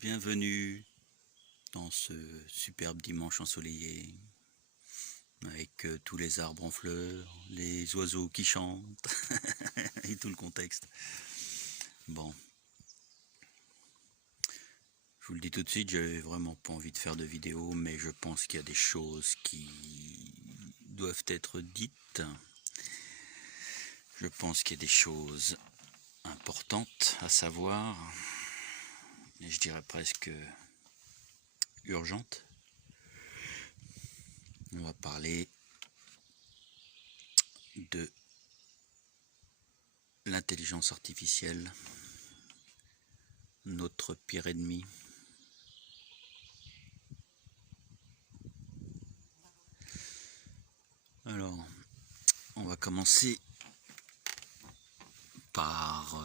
Bienvenue dans ce superbe dimanche ensoleillé, avec tous les arbres en fleurs, les oiseaux qui chantent, et tout le contexte. Bon, je vous le dis tout de suite, j'avais vraiment pas envie de faire de vidéo, mais je pense qu'il y a des choses qui doivent être dites. Je pense qu'il y a des choses importantes à savoir, et je dirais presque urgentes. On va parler de l'intelligence artificielle, notre pire ennemi. Alors, on va commencer par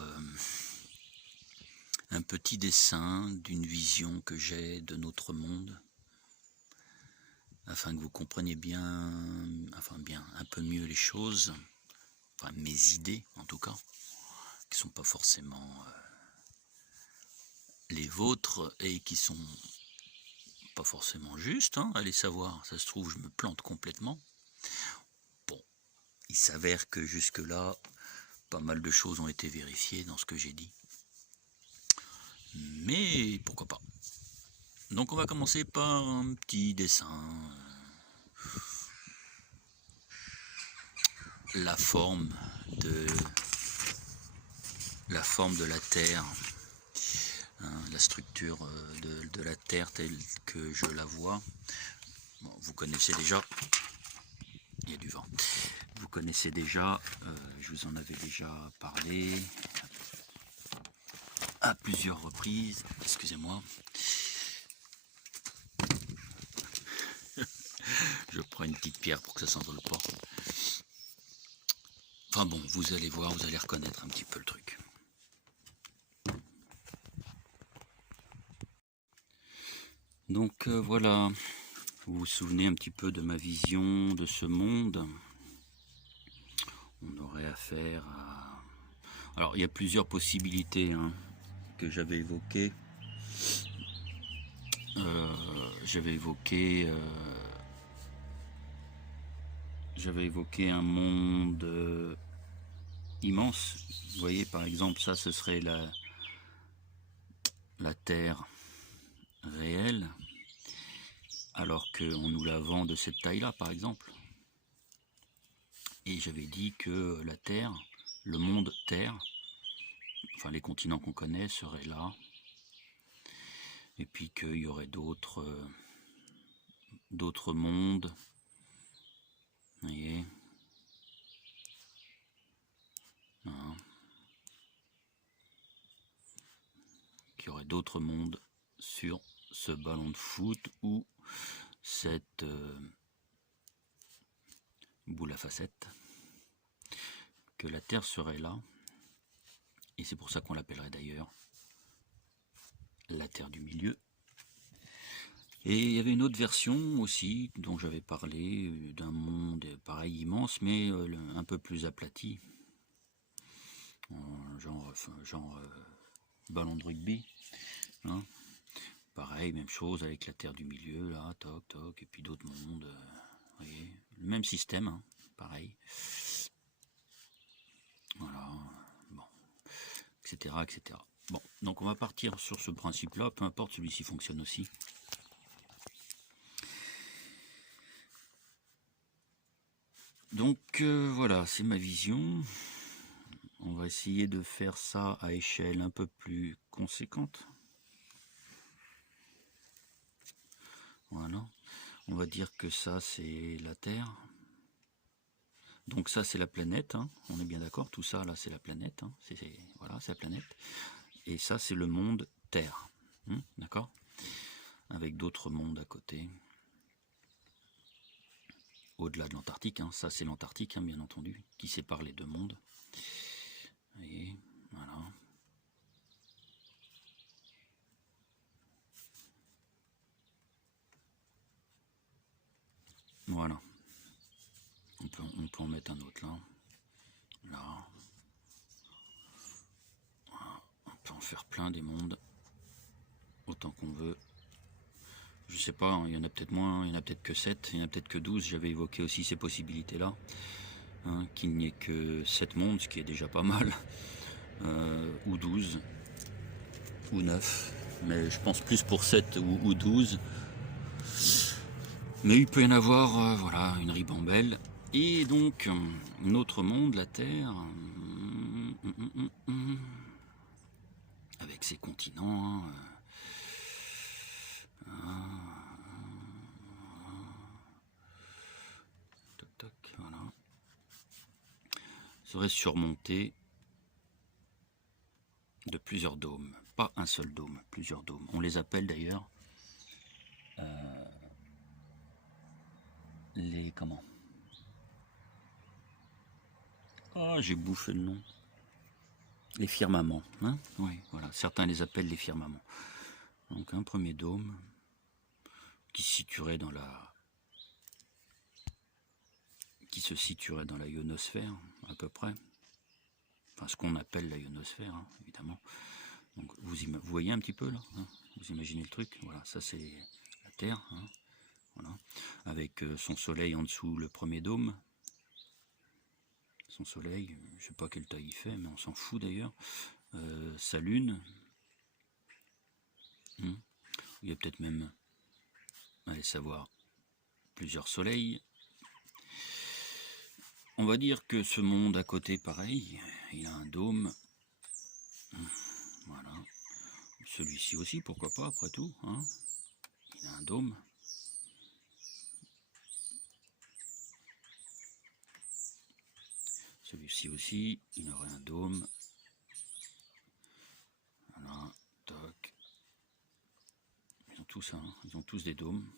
un petit dessin d'une vision que j'ai de notre monde, afin que vous compreniez bien, un peu mieux les choses, enfin mes idées en tout cas, qui sont pas forcément les vôtres et qui sont pas forcément justes, hein, allez savoir, ça se trouve je me plante complètement. Bon, il s'avère que jusque-là, pas mal de choses ont été vérifiées dans ce que j'ai dit. Mais pourquoi pas. Donc on va commencer par un petit dessin. La forme de la Terre, hein, la structure de la Terre telle que je la vois. Bon, vous connaissez déjà, il y a du vent. Vous connaissez déjà, je vous en avais déjà parlé à plusieurs reprises, excusez-moi. Je prends une petite pierre pour que ça s'envole pas. Enfin bon, vous allez voir, vous allez reconnaître un petit peu le truc. Donc voilà, vous vous souvenez un petit peu de ma vision de ce monde. On aurait affaire à... Alors il y a plusieurs possibilités hein, que j'avais évoquées. J'avais évoqué un monde immense. Vous voyez, par exemple, ça, ce serait la Terre réelle, alors qu'on nous la vend de cette taille-là, par exemple. Et j'avais dit que la Terre, le monde Terre, enfin les continents qu'on connaît, seraient là. Et puis qu'il y aurait d'autres mondes. Vous voyez, hein, qu'il y aurait d'autres mondes sur ce ballon de foot ou cette boule à facettes, que la Terre serait là, et c'est pour ça qu'on l'appellerait d'ailleurs la Terre du milieu. Et il y avait une autre version aussi dont j'avais parlé, d'un monde pareil immense mais un peu plus aplati, genre ballon de rugby, hein. Pareil, même chose avec la Terre du milieu, là, toc, toc, et puis d'autres mondes, vous voyez, le même système, hein, pareil. Voilà, bon, etc., etc. Bon, donc on va partir sur ce principe-là, peu importe, celui-ci fonctionne aussi. Donc voilà, c'est ma vision. On va essayer de faire ça à échelle un peu plus conséquente. Voilà, on va dire que ça c'est la Terre. Donc ça c'est la planète, hein. On est bien d'accord, tout ça là c'est la planète, hein. Voilà, c'est la planète. Et ça c'est le monde Terre, hein, d'accord, avec d'autres mondes à côté. Au-delà de l'Antarctique, hein. Ça c'est l'Antarctique, hein, bien entendu, qui sépare les deux mondes. Vous voyez, voilà. Voilà. On peut en mettre un autre là. Là. Voilà. On peut en faire plein des mondes. autant qu'on veut. Je sais pas, il y en a peut-être moins, il y en a peut-être que 7, il y en a peut-être que 12. J'avais évoqué aussi ces possibilités-là. Hein, qu'il n'y ait que 7 mondes, ce qui est déjà pas mal. Ou 12, ou 9. Mais je pense plus pour 7 ou 12. Mais il peut y en avoir, voilà, une ribambelle. Et donc, notre monde, la Terre, avec ses continents, toc toc, voilà, serait surmonté de plusieurs dômes. Pas un seul dôme, plusieurs dômes. On les appelle d'ailleurs les comment? Ah, j'ai bouffé le nom. Les firmaments, hein? Oui, voilà. Certains les appellent les firmaments. Donc un premier dôme qui se situerait dans la ionosphère, à peu près. Enfin, ce qu'on appelle la ionosphère, hein, évidemment. Donc vous voyez un petit peu là, hein, vous imaginez le truc. Voilà, ça c'est la Terre, hein, voilà, avec son soleil en dessous, le premier dôme. Son soleil, je sais pas quelle taille il fait, mais on s'en fout d'ailleurs. Sa lune, il y a peut-être même, allez savoir, plusieurs soleils. On va dire que ce monde à côté, pareil, il a un dôme. Voilà. Celui-ci aussi, pourquoi pas, après tout, hein. Il a un dôme. Celui-ci aussi, il aurait un dôme. Voilà, toc. Ils ont tous, hein, ils ont tous des dômes.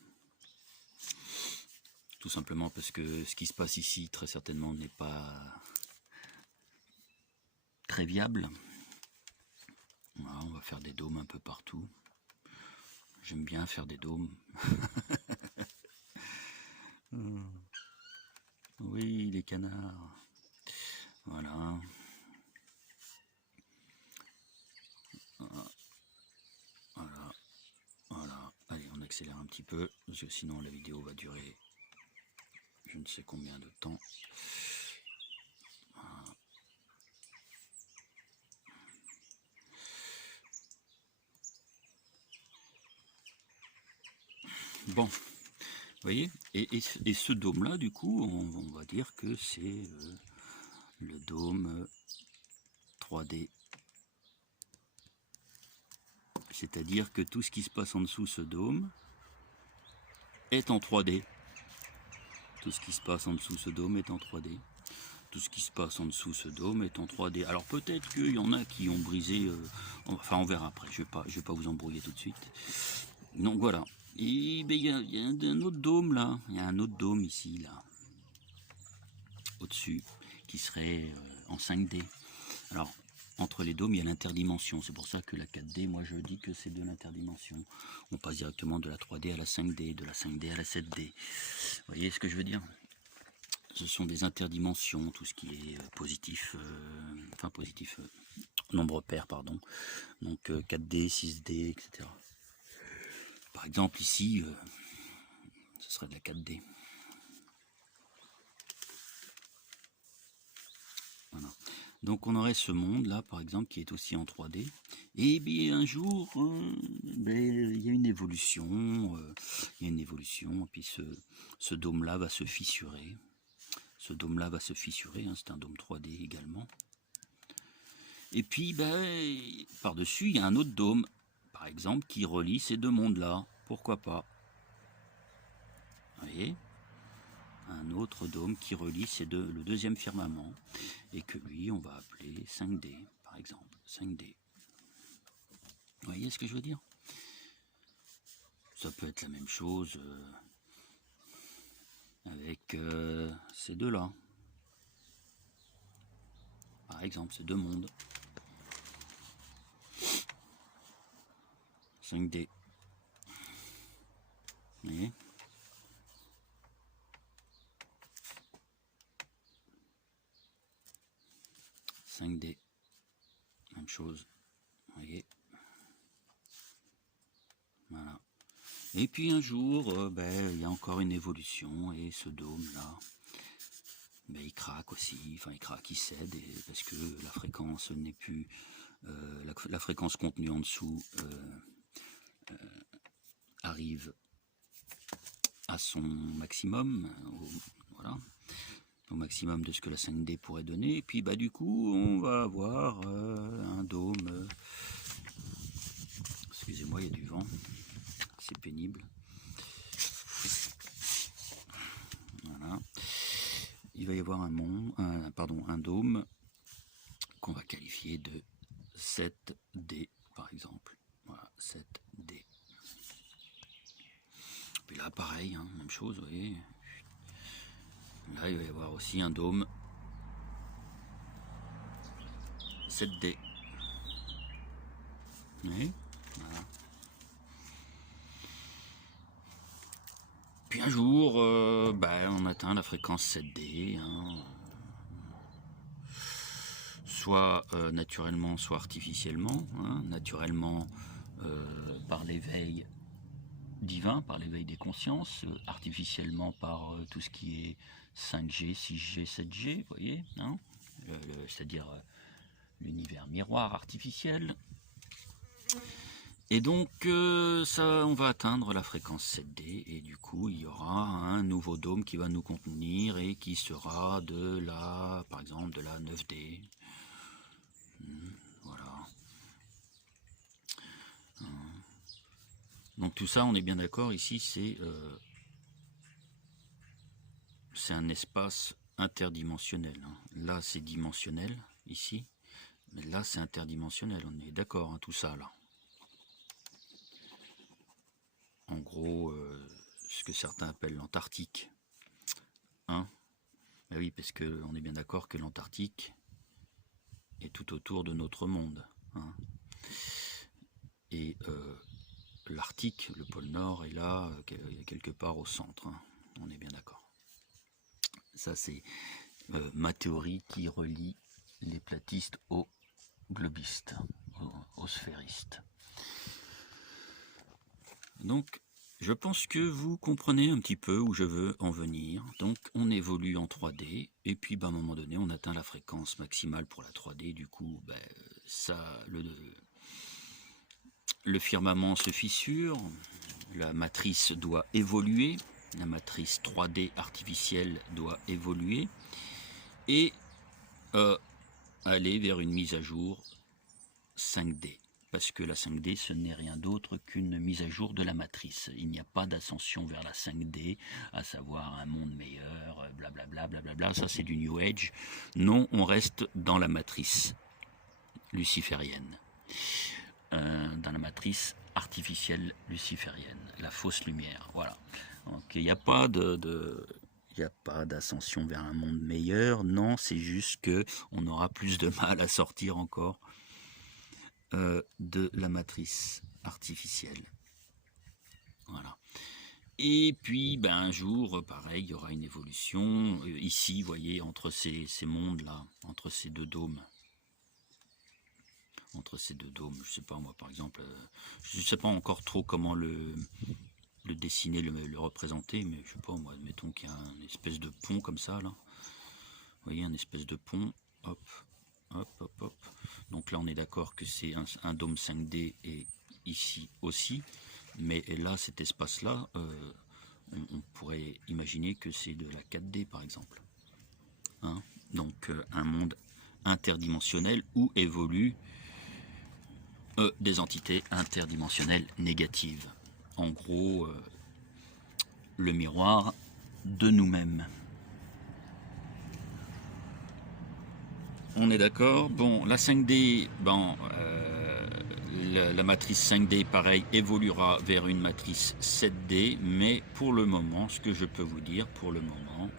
Tout simplement parce que ce qui se passe ici, très certainement, n'est pas très viable. Voilà, on va faire des dômes un peu partout. J'aime bien faire des dômes. Oui, les canards. Voilà. Voilà. Voilà. Allez, on accélère un petit peu, parce que sinon la vidéo va durer je ne sais combien de temps. Voilà. Bon, vous voyez, et ce dôme-là, du coup, on va dire que c'est le dôme 3D. C'est-à-dire que tout ce qui se passe en dessous ce dôme est en 3D. Tout ce qui se passe en dessous ce dôme est en 3D. Tout ce qui se passe en dessous ce dôme est en 3D. Alors peut-être qu'il y en a qui ont brisé... enfin, on verra après. Je vais pas vous embrouiller tout de suite. Donc voilà. Et ben, il y a un autre dôme là. Il y a un autre dôme ici, là. Au-dessus. Qui serait en 5D. Alors, entre les dômes, il y a l'interdimension. C'est pour ça que la 4D, moi je dis que c'est de l'interdimension. On passe directement de la 3D à la 5D, de la 5D à la 7D. Vous voyez ce que je veux dire? Ce sont des interdimensions, tout ce qui est positif, nombre pair, pardon. Donc 4D, 6D, etc. Par exemple, ici, ce serait de la 4D. Voilà. Donc on aurait ce monde là par exemple qui est aussi en 3D et bien un jour il y a une évolution, et puis ce dôme là va se fissurer. Ce dôme là va se fissurer, hein, c'est un dôme 3D également. Et puis par dessus il y a un autre dôme par exemple qui relie ces deux mondes là, pourquoi pas. Vous voyez, un autre dôme qui relie le deuxième firmament et que lui on va appeler 5D par exemple, 5D. Vous voyez ce que je veux dire? Ça peut être la même chose avec ces deux-là. Par exemple, ces deux mondes. 5D. Vous voyez? « 5D. Même chose. Vous voyez? Et puis un jour, il y a encore une évolution, et ce dôme-là, il craque aussi, enfin il craque, il cède, parce que la fréquence n'est plus, la fréquence contenue en dessous arrive à son maximum, voilà, au maximum de ce que la 5D pourrait donner, et puis du coup on va avoir un dôme, excusez-moi, il y a du vent, c'est pénible, voilà, il va y avoir un dôme qu'on va qualifier de 7D par exemple, voilà, 7D. Puis là pareil, hein, même chose, vous voyez, là il va y avoir aussi un dôme 7D. Oui, voilà. Puis un jour, on atteint la fréquence 7D, hein, soit naturellement, soit artificiellement, hein, naturellement par l'éveil divin, par l'éveil des consciences, artificiellement par tout ce qui est 5G, 6G, 7G, vous voyez, hein, c'est-à-dire l'univers miroir artificiel. Et donc ça, on va atteindre la fréquence 7D, et du coup il y aura un nouveau dôme qui va nous contenir et qui sera de la, par exemple, de la 9D. Voilà. Donc tout ça, on est bien d'accord, ici c'est un espace interdimensionnel, hein. Là c'est dimensionnel, ici, mais là c'est interdimensionnel, on est d'accord, hein, tout ça là. En gros, ce que certains appellent l'Antarctique. Hein, oui, parce qu'on est bien d'accord que l'Antarctique est tout autour de notre monde. Hein. Et l'Arctique, le pôle Nord, est là, quelque part au centre. Hein. On est bien d'accord. Ça, c'est ma théorie qui relie les platistes aux globistes, aux sphéristes. Donc, je pense que vous comprenez un petit peu où je veux en venir. Donc, on évolue en 3D, et puis à un moment donné, on atteint la fréquence maximale pour la 3D. Du coup, le firmament se fissure, la matrice doit évoluer, la matrice 3D artificielle doit évoluer, et aller vers une mise à jour 5D. Parce que la 5D, ce n'est rien d'autre qu'une mise à jour de la matrice. Il n'y a pas d'ascension vers la 5D, à savoir un monde meilleur, blablabla, blablabla, ça c'est du New Age. Non, on reste dans la matrice luciférienne, dans la matrice artificielle luciférienne, la fausse lumière, voilà. Donc il n'y a pas il n'y a pas d'ascension vers un monde meilleur, non, c'est juste que on aura plus de mal à sortir encore de la matrice artificielle. Voilà. Et puis, un jour, pareil, il y aura une évolution. Ici, vous voyez, entre ces mondes-là, entre ces deux dômes. Je sais pas moi, par exemple, je sais pas encore trop comment le dessiner, le représenter, mais je sais pas moi, admettons qu'il y a une espèce de pont comme ça, là. Vous voyez, un espèce de pont, hop, hop, hop, hop. Donc là, on est d'accord que c'est un dôme 5D, et ici aussi. Mais là, cet espace-là, on pourrait imaginer que c'est de la 4D, par exemple. Hein, donc, un monde interdimensionnel où évoluent des entités interdimensionnelles négatives. En gros, le miroir de nous-mêmes. On est d'accord. Bon, la 5D, la matrice 5D, pareil, évoluera vers une matrice 7D, mais pour le moment, ce que je peux vous dire, pour le moment,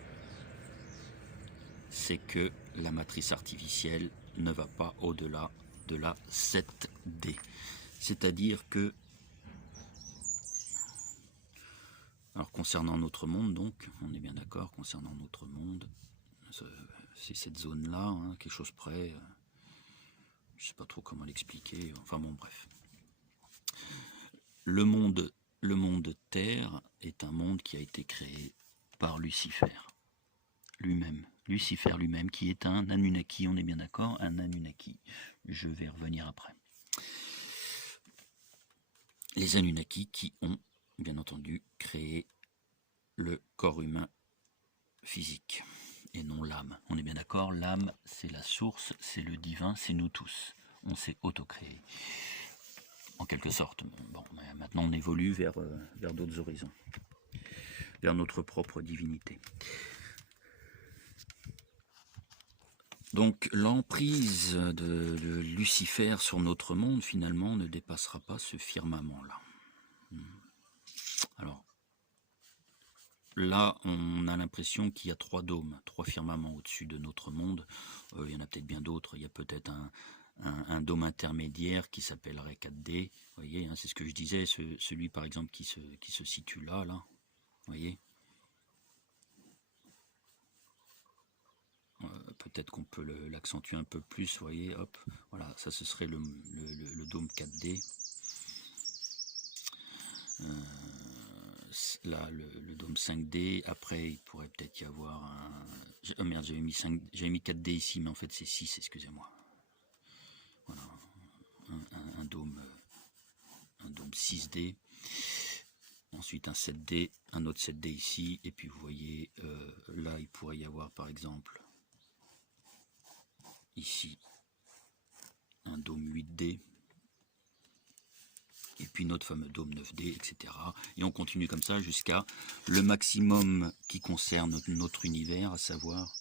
c'est que la matrice artificielle ne va pas au-delà de la 7D. C'est-à-dire que, alors concernant notre monde, donc, on est bien d'accord, concernant notre monde, c'est cette zone-là, hein, quelque chose près, je sais pas trop comment l'expliquer, enfin bon, bref. Le monde le monde de Terre est un monde qui a été créé par Lucifer lui-même. Lucifer lui-même, qui est un Anunnaki, on est bien d'accord, un Anunnaki. Je vais revenir après. Les Anunnaki qui ont, bien entendu, créé le corps humain physique et non l'âme. On est bien d'accord, l'âme, c'est la source, c'est le divin, c'est nous tous. On s'est auto-créé, en quelque sorte. Bon, maintenant on évolue vers d'autres horizons, vers notre propre divinité. Donc l'emprise de Lucifer sur notre monde, finalement, ne dépassera pas ce firmament-là. Alors, là, on a l'impression qu'il y a 3 dômes, 3 firmaments au-dessus de notre monde. Il y en a peut-être bien d'autres. Il y a peut-être un dôme intermédiaire qui s'appellerait 4D. Vous voyez, hein, c'est ce que je disais, celui par exemple qui se situe là. Vous voyez. Peut-être qu'on peut l'accentuer un peu plus, vous voyez, hop, voilà, ça ce serait le dôme 4D. Là, le dôme 5D, après il pourrait peut-être y avoir un... Oh merde, j'avais mis 4D ici, mais en fait c'est 6, excusez-moi. Voilà, un dôme 6D. Ensuite un 7D, un autre 7D ici, et puis vous voyez, là il pourrait y avoir par exemple, ici, un dôme 8D, et puis notre fameux dôme 9D, etc. Et on continue comme ça jusqu'à le maximum qui concerne notre univers, à savoir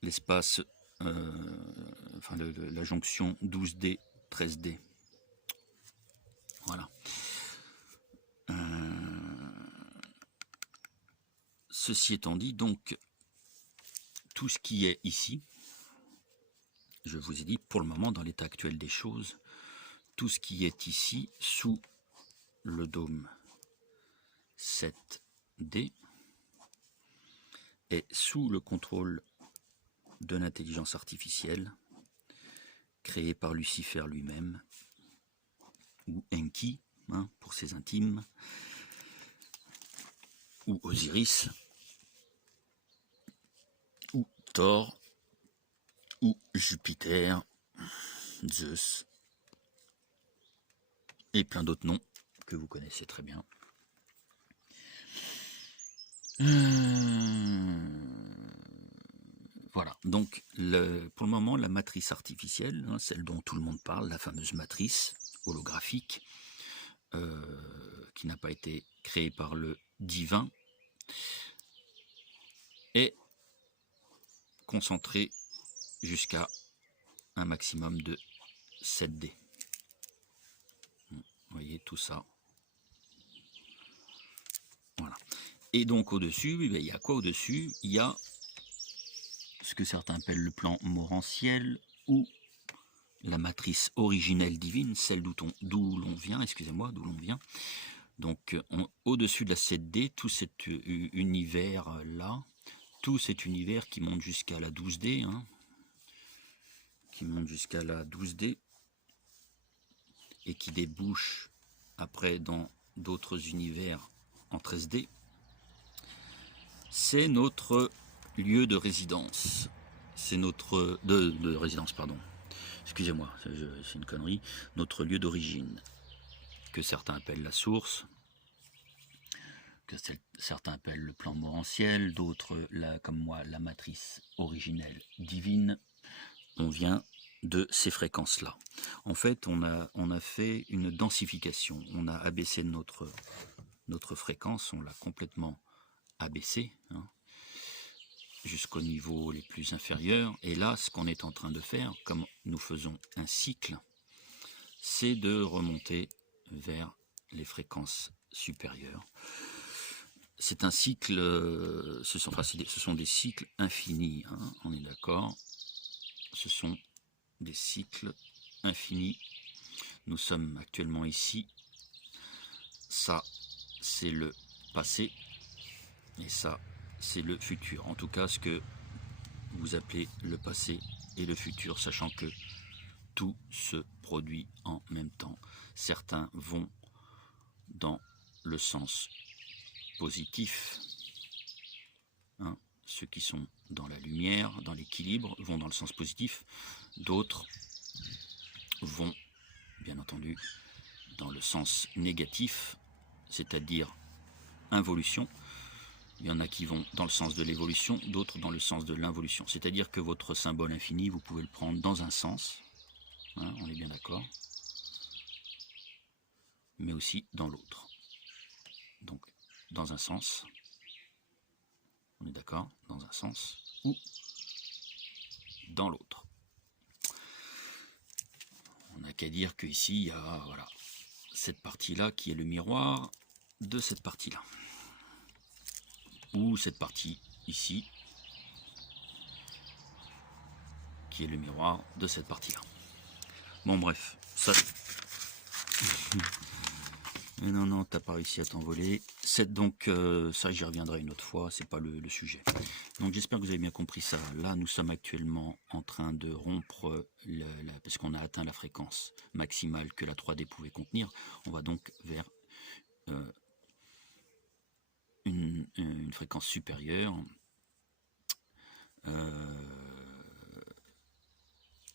l'espace, enfin la jonction 12D, 13D. Voilà. Ceci étant dit, donc, tout ce qui est ici, je vous ai dit, pour le moment, dans l'état actuel des choses, tout ce qui est ici, sous le dôme 7D, est sous le contrôle de l'intelligence artificielle créée par Lucifer lui-même, ou Enki, hein, pour ses intimes, ou Osiris, ou Thor, ou Jupiter, Zeus, et plein d'autres noms que vous connaissez très bien. Voilà, donc pour le moment, la matrice artificielle, hein, celle dont tout le monde parle, la fameuse matrice holographique, qui n'a pas été créée par le divin, est concentrée jusqu'à un maximum de 7D. Vous voyez tout ça. Voilà. Et donc au-dessus, il y a quoi au-dessus? Il y a ce que certains appellent le plan morantiel, ou la matrice originelle divine, celle d'où l'on vient, excusez-moi, d'où l'on vient. Donc au-dessus de la 7D, tout cet univers-là, tout cet univers qui monte jusqu'à la 12D, hein, qui monte jusqu'à la 12D, et qui débouche après dans d'autres univers en 13D, c'est notre lieu de résidence. C'est notre... de résidence, pardon. Excusez-moi, c'est une connerie. Notre lieu d'origine, que certains appellent la source, que certains appellent le plan morantiel, d'autres, comme moi, la matrice originelle divine. On vient de ces fréquences-là. En fait, on a fait une densification. On a abaissé notre fréquence, on l'a complètement abaissée, hein, jusqu'au niveau les plus inférieurs. Et là, ce qu'on est en train de faire, comme nous faisons un cycle, c'est de remonter vers les fréquences supérieures. C'est un cycle, ce sont des cycles infinis, hein, on est d'accord. Ce sont des cycles infinis. Nous sommes actuellement ici. Ça, c'est le passé. Et ça, c'est le futur. En tout cas, ce que vous appelez le passé et le futur, sachant que tout se produit en même temps. Certains vont dans le sens positif, hein, ceux qui sont dans la lumière, dans l'équilibre, vont dans le sens positif. D'autres vont, bien entendu, dans le sens négatif, c'est-à-dire involution. Il y en a qui vont dans le sens de l'évolution, d'autres dans le sens de l'involution. C'est-à-dire que votre symbole infini, vous pouvez le prendre dans un sens, hein, on est bien d'accord, mais aussi dans l'autre. Donc, dans un sens, on est d'accord, dans un sens, ou dans l'autre. On n'a qu'à dire qu'ici, il y a voilà, cette partie-là qui est le miroir de cette partie-là. Ou cette partie ici, qui est le miroir de cette partie-là. Bon, bref, ça... Mais non, t'as pas réussi à t'envoler. Donc, ça, j'y reviendrai une autre fois, c'est pas le sujet. Donc, j'espère que vous avez bien compris ça. Là, nous sommes actuellement en train de rompre, parce qu'on a atteint la fréquence maximale que la 3D pouvait contenir. On va donc vers une fréquence supérieure.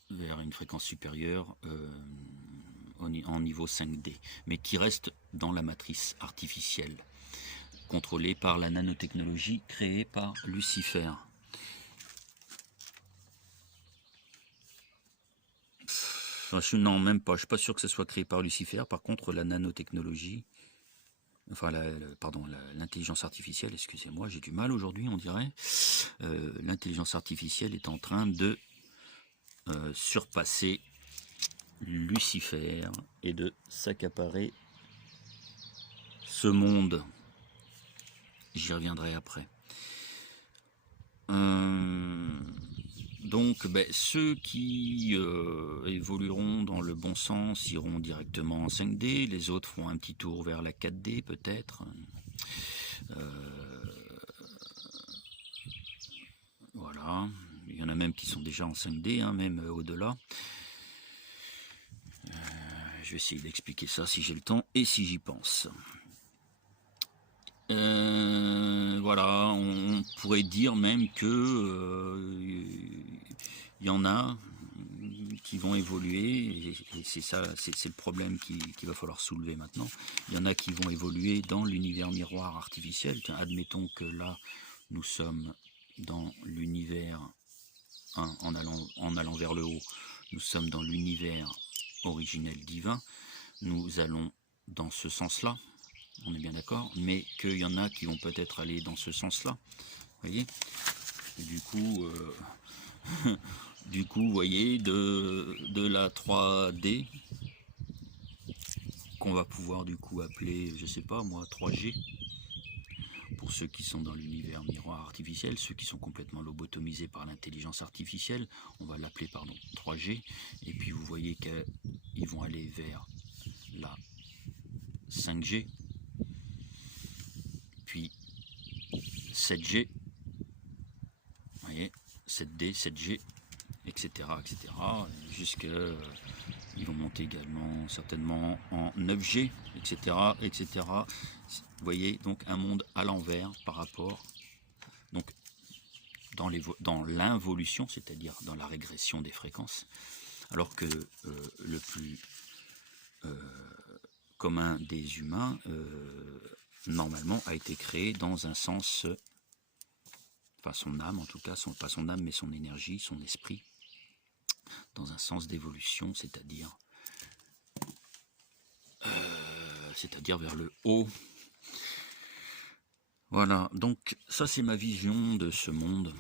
Vers une fréquence supérieure en niveau 5D, mais qui reste dans la matrice artificielle, contrôlée par la nanotechnologie créée par Lucifer. Non, même pas, je ne suis pas sûr que ce soit créé par Lucifer. Par contre, la nanotechnologie, enfin, l'intelligence artificielle, excusez-moi, j'ai du mal aujourd'hui, on dirait, l'intelligence artificielle est en train de surpasser Lucifer et de s'accaparer ce monde. J'y reviendrai après. Donc, ceux qui évolueront dans le bon sens iront directement en 5D, les autres font un petit tour vers la 4D peut-être. Voilà, il y en a même qui sont déjà en 5D, hein, même au-delà. Je vais essayer d'expliquer ça si j'ai le temps et si j'y pense. Voilà, on pourrait dire même que il y en a qui vont évoluer, et c'est ça, c'est le problème qu'il va falloir soulever maintenant. Il y en a qui vont évoluer dans l'univers miroir artificiel. Tiens, admettons que là, nous sommes dans l'univers, hein, en allant vers le haut, nous sommes dans l'univers originel divin. Nous allons dans ce sens-là. On est bien d'accord, mais qu'il y en a qui vont peut-être aller dans ce sens-là, voyez. Et du coup, vous voyez, de la 3D, qu'on va pouvoir du coup appeler, je sais pas moi, 3G, pour ceux qui sont dans l'univers miroir artificiel, ceux qui sont complètement lobotomisés par l'intelligence artificielle, on va l'appeler, 3G, et puis vous voyez qu'ils vont aller vers la 5G, puis 7G, vous voyez, 7D, 7G, etc., jusqu'à ils vont monter également certainement en 9G, etc., etc. Vous voyez, donc un monde à l'envers par rapport, donc dans l'involution, c'est-à-dire dans la régression des fréquences, alors que le plus commun des humains, normalement, a été créé dans un sens, enfin son âme en tout cas, pas son âme mais son énergie, son esprit, dans un sens d'évolution, c'est-à-dire vers le haut. Voilà, donc ça c'est ma vision de ce monde.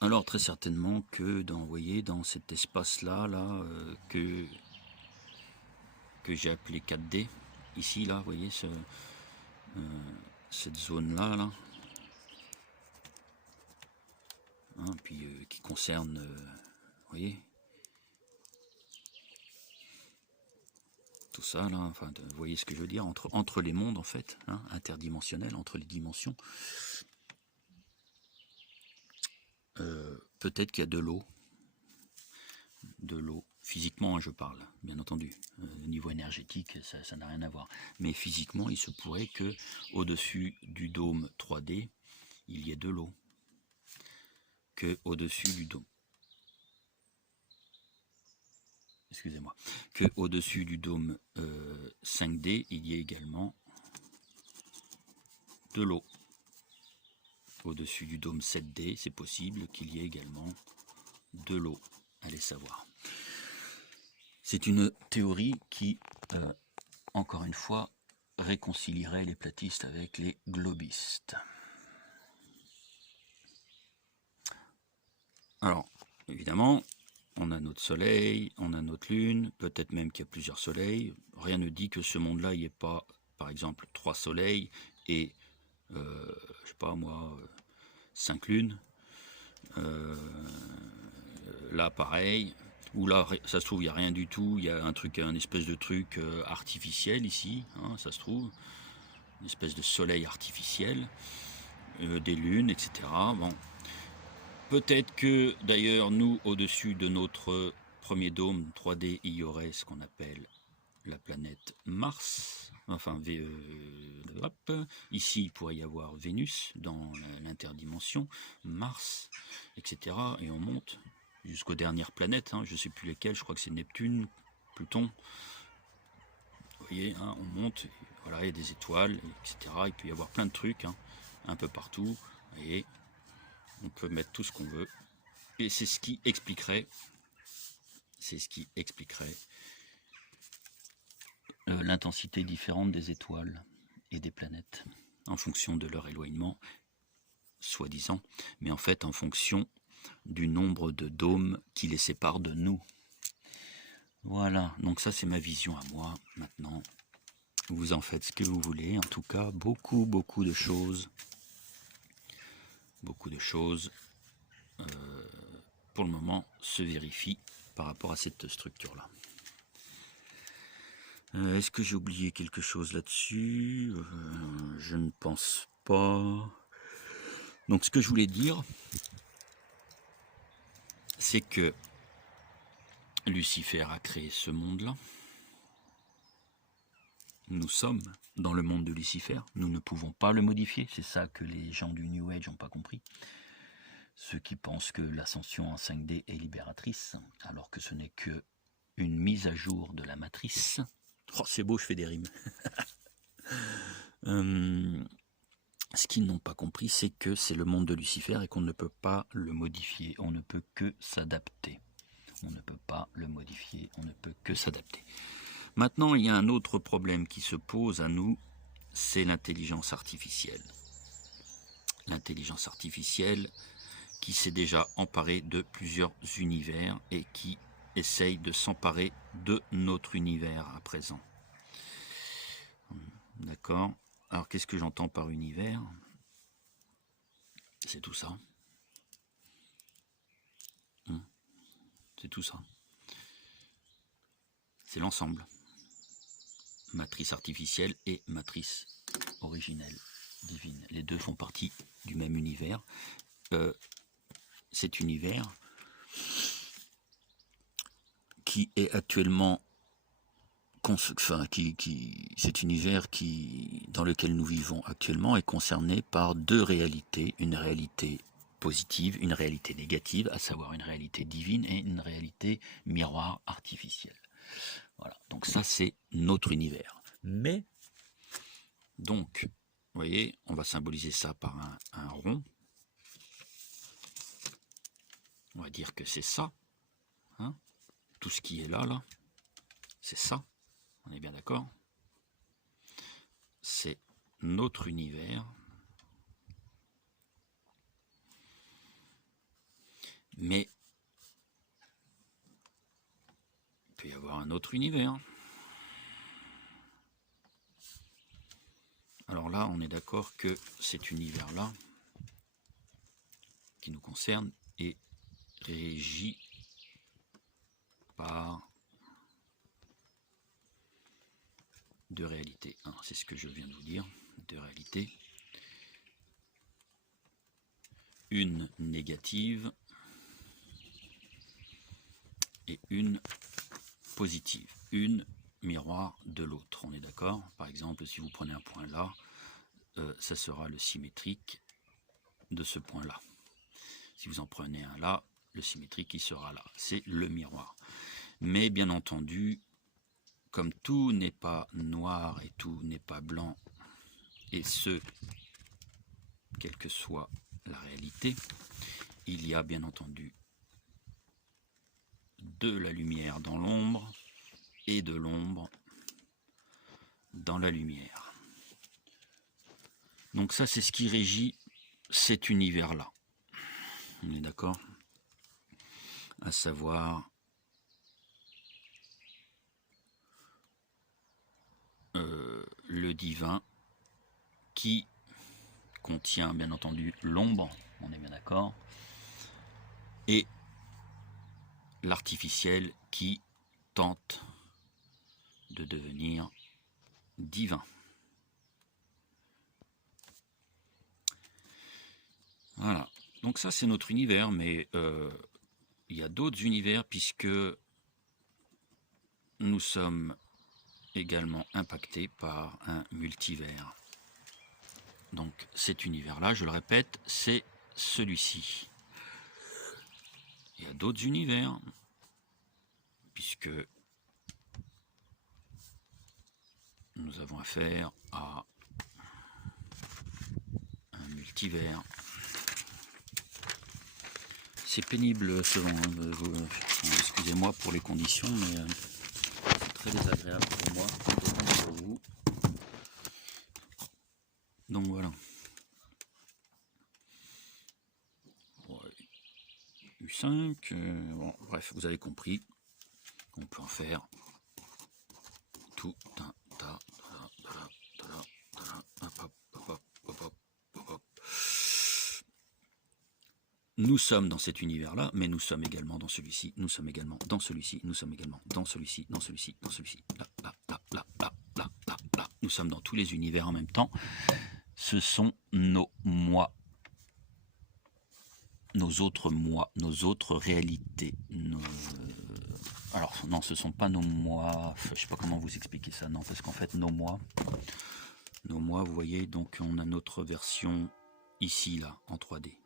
Alors très certainement que dans cet espace-là, que j'ai appelé 4D, ici, là, vous voyez, cette zone-là, là, hein, puis qui concerne, vous voyez, tout ça, là, enfin, vous voyez ce que je veux dire, entre les mondes, en fait, hein, interdimensionnel, entre les dimensions. Peut-être qu'il y a de l'eau physiquement, hein, je parle, bien entendu. Au niveau énergétique, ça n'a rien à voir. Mais physiquement, il se pourrait que au-dessus du dôme 3D, il y ait de l'eau. Que au-dessus du dôme. Excusez-moi. Que au-dessus du dôme 5D, il y ait également de l'eau. Au-dessus du dôme 7D, c'est possible qu'il y ait également de l'eau. Allez savoir. C'est une théorie qui, encore une fois, réconcilierait les platistes avec les globistes. Alors, évidemment, on a notre soleil, on a notre lune, peut-être même qu'il y a plusieurs soleils. Rien ne dit que ce monde-là, il n'y ait pas, par exemple, 3 soleils et, je sais pas moi, 5 lunes. Là, pareil. Ou là, ça se trouve, il n'y a rien du tout. Il y a un espèce de truc artificiel ici, hein, ça se trouve. Une espèce de soleil artificiel, des lunes, etc. Bon. Peut-être que, d'ailleurs, nous, au-dessus de notre premier dôme 3D, il y aurait ce qu'on appelle la planète Mars. Enfin, ici, il pourrait y avoir Vénus dans l'interdimension, Mars, etc. Et on monte jusqu'aux dernières planètes, hein, je ne sais plus lesquelles, je crois que c'est Neptune, Pluton. Vous voyez, hein, on monte, voilà, il y a des étoiles, etc. Il peut y avoir plein de trucs, hein, un peu partout. Et on peut mettre tout ce qu'on veut. Et c'est ce qui expliquerait, l'intensité différente des étoiles et des planètes, en fonction de leur éloignement, soi-disant, mais en fait en fonction du nombre de dômes qui les séparent de nous. Voilà, donc ça c'est ma vision à moi. Maintenant, vous en faites ce que vous voulez. En tout cas, beaucoup de choses. Beaucoup de choses, pour le moment, se vérifient par rapport à cette structure-là. Est-ce que j'ai oublié quelque chose là-dessus? Je ne pense pas. Donc ce que je voulais dire, c'est que Lucifer a créé ce monde-là. Nous sommes dans le monde de Lucifer. Nous ne pouvons pas le modifier. C'est ça que les gens du New Age n'ont pas compris. Ceux qui pensent que l'ascension en 5D est libératrice, alors que ce n'est que une mise à jour de la matrice. Oh, c'est beau, je fais des rimes. Ce qu'ils n'ont pas compris, c'est que c'est le monde de Lucifer et qu'on ne peut pas le modifier. On ne peut que s'adapter. On ne peut pas le modifier, on ne peut que s'adapter. Maintenant, il y a un autre problème qui se pose à nous, c'est l'intelligence artificielle. L'intelligence artificielle qui s'est déjà emparée de plusieurs univers et qui essaye de s'emparer de notre univers à présent. D'accord? Alors, qu'est-ce que j'entends par univers? C'est tout ça. C'est tout ça. C'est l'ensemble. Matrice artificielle et matrice originelle, divine. Les deux font partie du même univers. Cet univers qui est actuellement, cet univers dans lequel nous vivons actuellement est concerné par deux réalités, une réalité positive, une réalité négative, à savoir une réalité divine et une réalité miroir artificielle. Voilà, donc ça c'est notre univers. Mais, donc, vous voyez, on va symboliser ça par un rond. On va dire que c'est ça. Hein, tout ce qui est là, c'est ça. On est bien d'accord? C'est notre univers. Mais il peut y avoir un autre univers. Alors là, on est d'accord que cet univers-là, qui nous concerne, est régi par deux réalités. C'est ce que je viens de vous dire, deux réalités. Une négative et une positives, une miroir de l'autre, on est d'accord? Par exemple, si vous prenez un point là, ça sera le symétrique de ce point là. Si vous en prenez un là, le symétrique qui sera là, c'est le miroir. Mais bien entendu, comme tout n'est pas noir et tout n'est pas blanc, et ce, quelle que soit la réalité, il y a bien entendu de la lumière dans l'ombre et de l'ombre dans la lumière. Donc ça, c'est ce qui régit cet univers-là. On est d'accord? À savoir le divin qui contient bien entendu l'ombre, on est bien d'accord, et l'artificiel qui tente de devenir divin. Voilà, donc ça c'est notre univers, mais il y a d'autres univers puisque nous sommes également impactés par un multivers. Donc cet univers-là, je le répète, c'est celui-ci. Il y a d'autres univers, puisque nous avons affaire à un multivers. C'est pénible selon, excusez-moi pour les conditions, mais c'est très désagréable pour moi, pour vous. Donc voilà. Ouais. U5, bon, bref, vous avez compris. On peut en faire tout un tas. Nous sommes dans cet univers-là, mais nous sommes également dans celui-ci, nous sommes également dans celui-ci, nous sommes également dans celui-ci, dans celui-ci, dans celui-ci, là, là, là, là, là, là, là, là. Nous sommes dans tous les univers en même temps. Ce sont nos moi, nos autres réalités. Alors non, ce ne sont pas nos moi, je ne sais pas comment vous expliquer ça, non, parce qu'en fait nos moi, vous voyez, donc on a notre version ici, là, en 3D.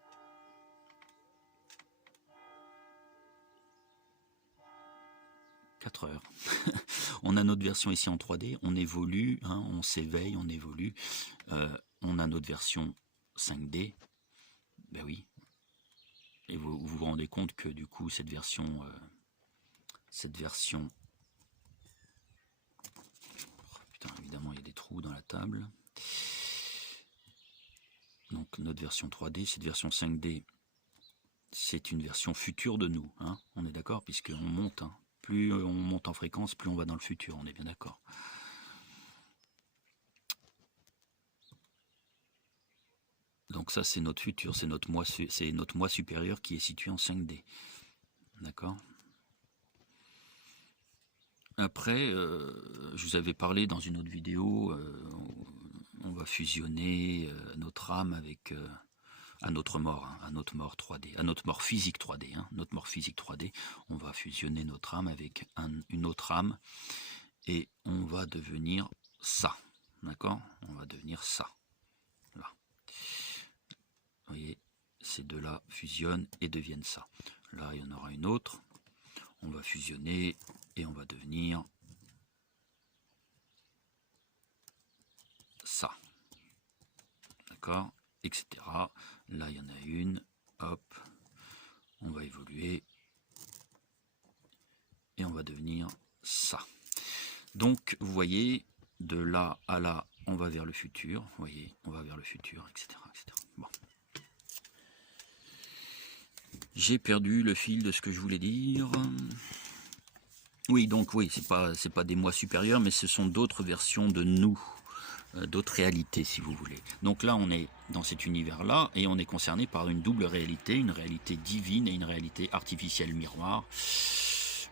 Heures. On a notre version ici en 3D, on évolue, hein, on s'éveille, on évolue. On a notre version 5D, ben oui. Et vous vous rendez compte que du coup cette version, oh, putain, évidemment il y a des trous dans la table. Donc notre version 3D, cette version 5D, c'est une version future de nous, hein, on est d'accord, puisqu'on monte, hein. Plus on monte en fréquence, plus on va dans le futur, on est bien d'accord. Donc ça c'est notre futur, c'est notre moi supérieur qui est situé en 5D. D'accord? Après, je vous avais parlé dans une autre vidéo, on va fusionner notre âme avec à notre mort, hein, à notre mort 3D, à notre mort physique 3D, hein, notre mort physique 3D, on va fusionner notre âme avec une autre âme et on va devenir ça, d'accord? On va devenir ça, là. Vous voyez, ces deux-là fusionnent et deviennent ça. Là, il y en aura une autre, on va fusionner et on va devenir ça, d'accord? Etc. Là, il y en a une, hop, on va évoluer et on va devenir ça. Donc, vous voyez, de là à là, on va vers le futur, vous voyez, on va vers le futur, etc. etc. Bon. J'ai perdu le fil de ce que je voulais dire. Oui, donc oui, c'est pas des moi supérieurs, mais ce sont d'autres versions de nous. D'autres réalités si vous voulez. Donc là on est dans cet univers là et on est concerné par une double réalité, une réalité divine et une réalité artificielle miroir,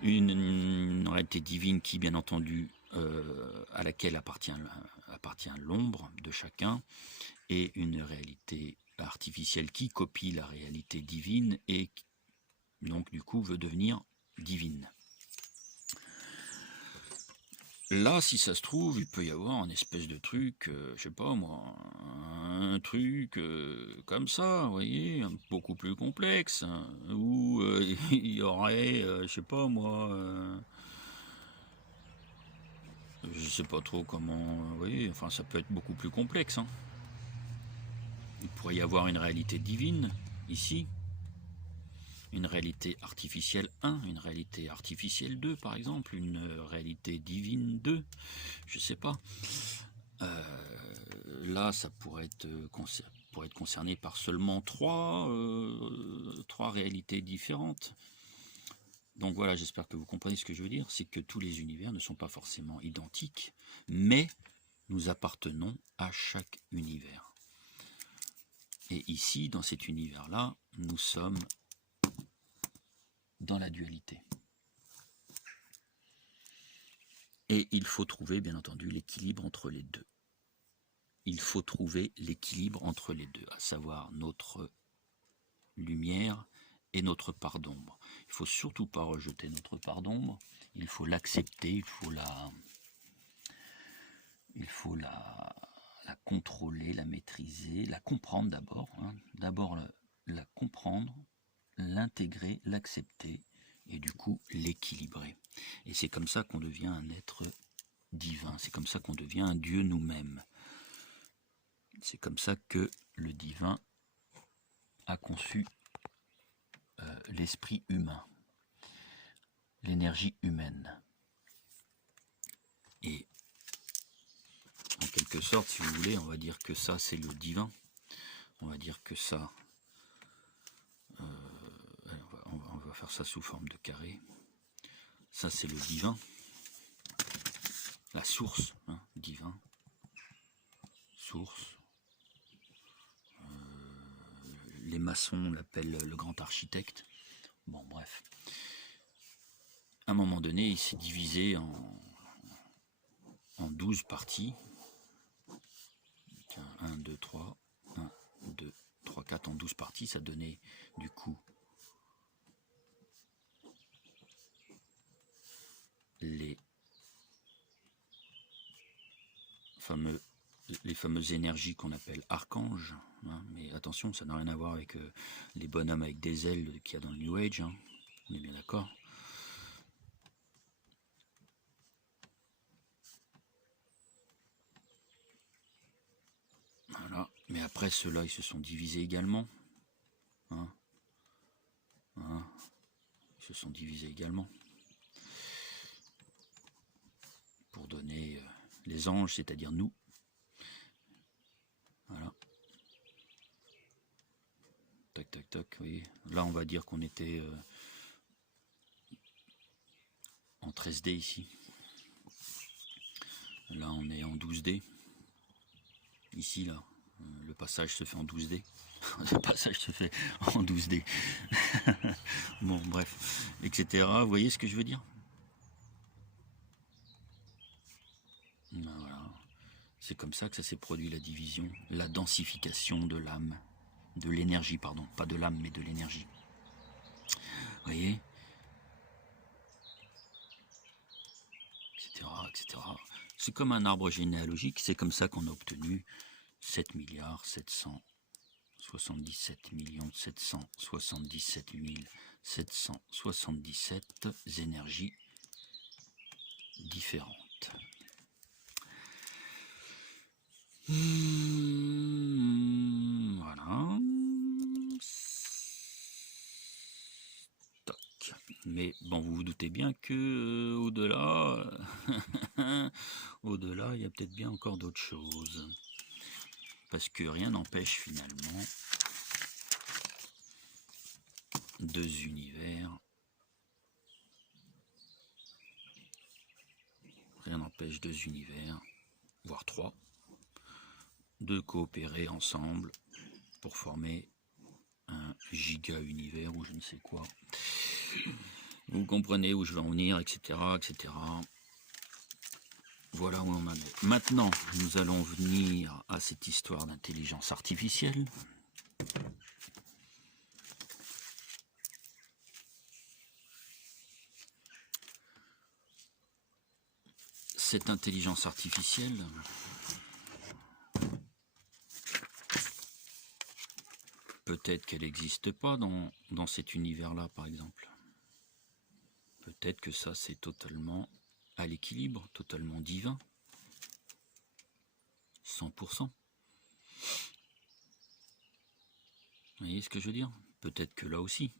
une réalité divine qui bien entendu à laquelle appartient l'ombre de chacun, et une réalité artificielle qui copie la réalité divine et donc du coup veut devenir divine. là, si ça se trouve, il peut y avoir un espèce de truc, je sais pas moi, un truc comme ça, vous voyez, beaucoup plus complexe, hein, où il y aurait, je sais pas moi, je sais pas trop comment, vous voyez, enfin ça peut être beaucoup plus complexe, hein. Il pourrait y avoir une réalité divine, ici, une réalité artificielle 1, une réalité artificielle 2 par exemple, une réalité divine 2, je sais pas. Là, ça pourrait être concerné par seulement trois réalités différentes. Donc voilà, j'espère que vous comprenez ce que je veux dire, c'est que tous les univers ne sont pas forcément identiques, mais nous appartenons à chaque univers. Et ici, dans cet univers-là, nous sommes dans la dualité. Et il faut trouver, bien entendu, l'équilibre entre les deux. Il faut trouver l'équilibre entre les deux, à savoir notre lumière et notre part d'ombre. Il ne faut surtout pas rejeter notre part d'ombre, il faut l'accepter, il faut la contrôler, la maîtriser, la comprendre d'abord. Hein. D'abord la comprendre, l'intégrer, l'accepter et du coup l'équilibrer. Et c'est comme ça qu'on devient un être divin, c'est comme ça qu'on devient un Dieu nous-mêmes. C'est comme ça que le divin a conçu l'esprit humain, l'énergie humaine. Et en quelque sorte, si vous voulez, on va dire que ça c'est le divin. On va dire que ça, on va faire ça sous forme de carré. Ça c'est le divin, la source, hein, divin, source. Les maçons l'appellent le grand architecte. Bon, bref. À un moment donné, il s'est divisé en 12 parties. 1, 2, 3, 1, 2, 3, 4 en 12 parties. Ça donnait du coup les fameuses énergies qu'on appelle archanges. Hein, mais attention, ça n'a rien à voir avec les bonhommes avec des ailes qu'il y a dans le New Age. Hein, on est bien d'accord. Voilà. Mais après, ceux-là, ils se sont divisés également. Hein, hein, ils se sont divisés également. Pour donner les anges, c'est-à-dire nous. Voilà. Tac, tac, tac, vous voyez. Là, on va dire qu'on était en 13D ici. Là, on est en 12D. Ici, là, le passage se fait en 12D. Le passage se fait en 12D. Bon, bref, etc. Vous voyez ce que je veux dire? Ben voilà. C'est comme ça que ça s'est produit la division, la densification de l'âme, de l'énergie, pardon, pas de l'âme, mais de l'énergie. Vous voyez? Etc., etc. C'est comme un arbre généalogique, c'est comme ça qu'on a obtenu 7 milliards 777 777 777 énergies différentes. Voilà. Toc. Mais bon, vous vous doutez bien que au-delà, au-delà, il y a peut-être bien encore d'autres choses. Parce que rien n'empêche finalement 2 univers. Rien n'empêche 2 univers, voire 3, de coopérer ensemble pour former un giga-univers ou je ne sais quoi. Vous comprenez où je veux en venir, etc., etc. Voilà où on en est. Maintenant, nous allons venir à cette histoire d'intelligence artificielle. cette intelligence artificielle peut-être qu'elle n'existe pas dans cet univers-là, par exemple. Peut-être que ça, c'est totalement à l'équilibre, totalement divin. 100%. Vous voyez ce que je veux dire? Peut-être que là aussi,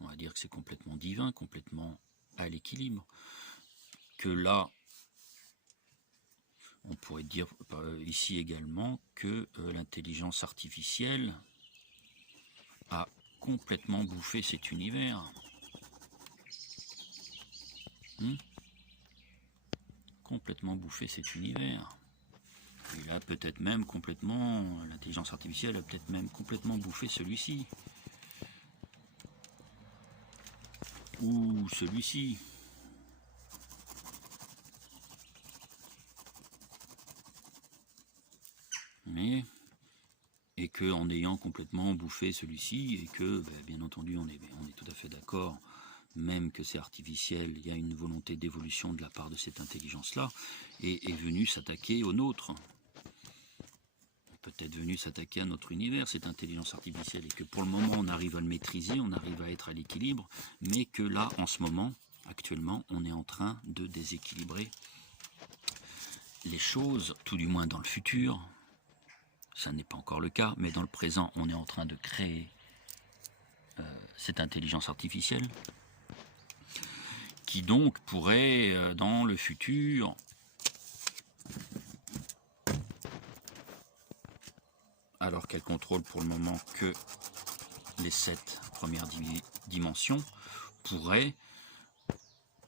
on va dire que c'est complètement divin, complètement à l'équilibre. Que là, on pourrait dire ici également que l'intelligence artificielle a complètement bouffé cet univers. Complètement bouffé cet univers. Et là, peut-être même complètement, l'intelligence artificielle a peut-être même complètement bouffé celui-ci. Ou celui-ci. Mais, et que en ayant complètement bouffé celui-ci, et que, bien entendu, on est tout à fait d'accord, même que c'est artificiel, il y a une volonté d'évolution de la part de cette intelligence-là, et est venue s'attaquer au nôtre. Peut-être venue s'attaquer à notre univers, cette intelligence artificielle, et que pour le moment on arrive à le maîtriser, on arrive à être à l'équilibre, mais que là, en ce moment, actuellement, on est en train de déséquilibrer les choses, tout du moins dans le futur. Ça n'est pas encore le cas, mais dans le présent, on est en train de créer cette intelligence artificielle qui donc pourrait, dans le futur, alors qu'elle contrôle pour le moment que les 7 premières dimensions, pourrait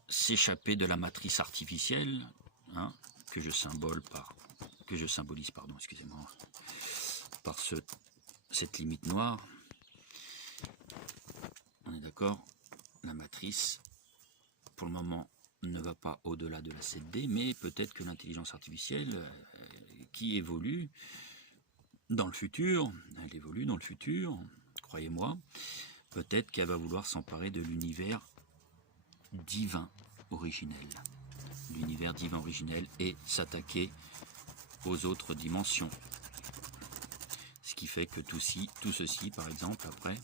s'échapper de la matrice artificielle, hein, que je symbolise, excusez-moi, par cette limite noire. On est d'accord? La matrice, pour le moment, ne va pas au-delà de la 7D, mais peut-être que l'intelligence artificielle qui évolue dans le futur, elle évolue dans le futur, croyez-moi, peut-être qu'elle va vouloir s'emparer de l'univers divin originel. L'univers divin originel et s'attaquer aux autres dimensions. Ce qui fait que tout ceci, par exemple, après,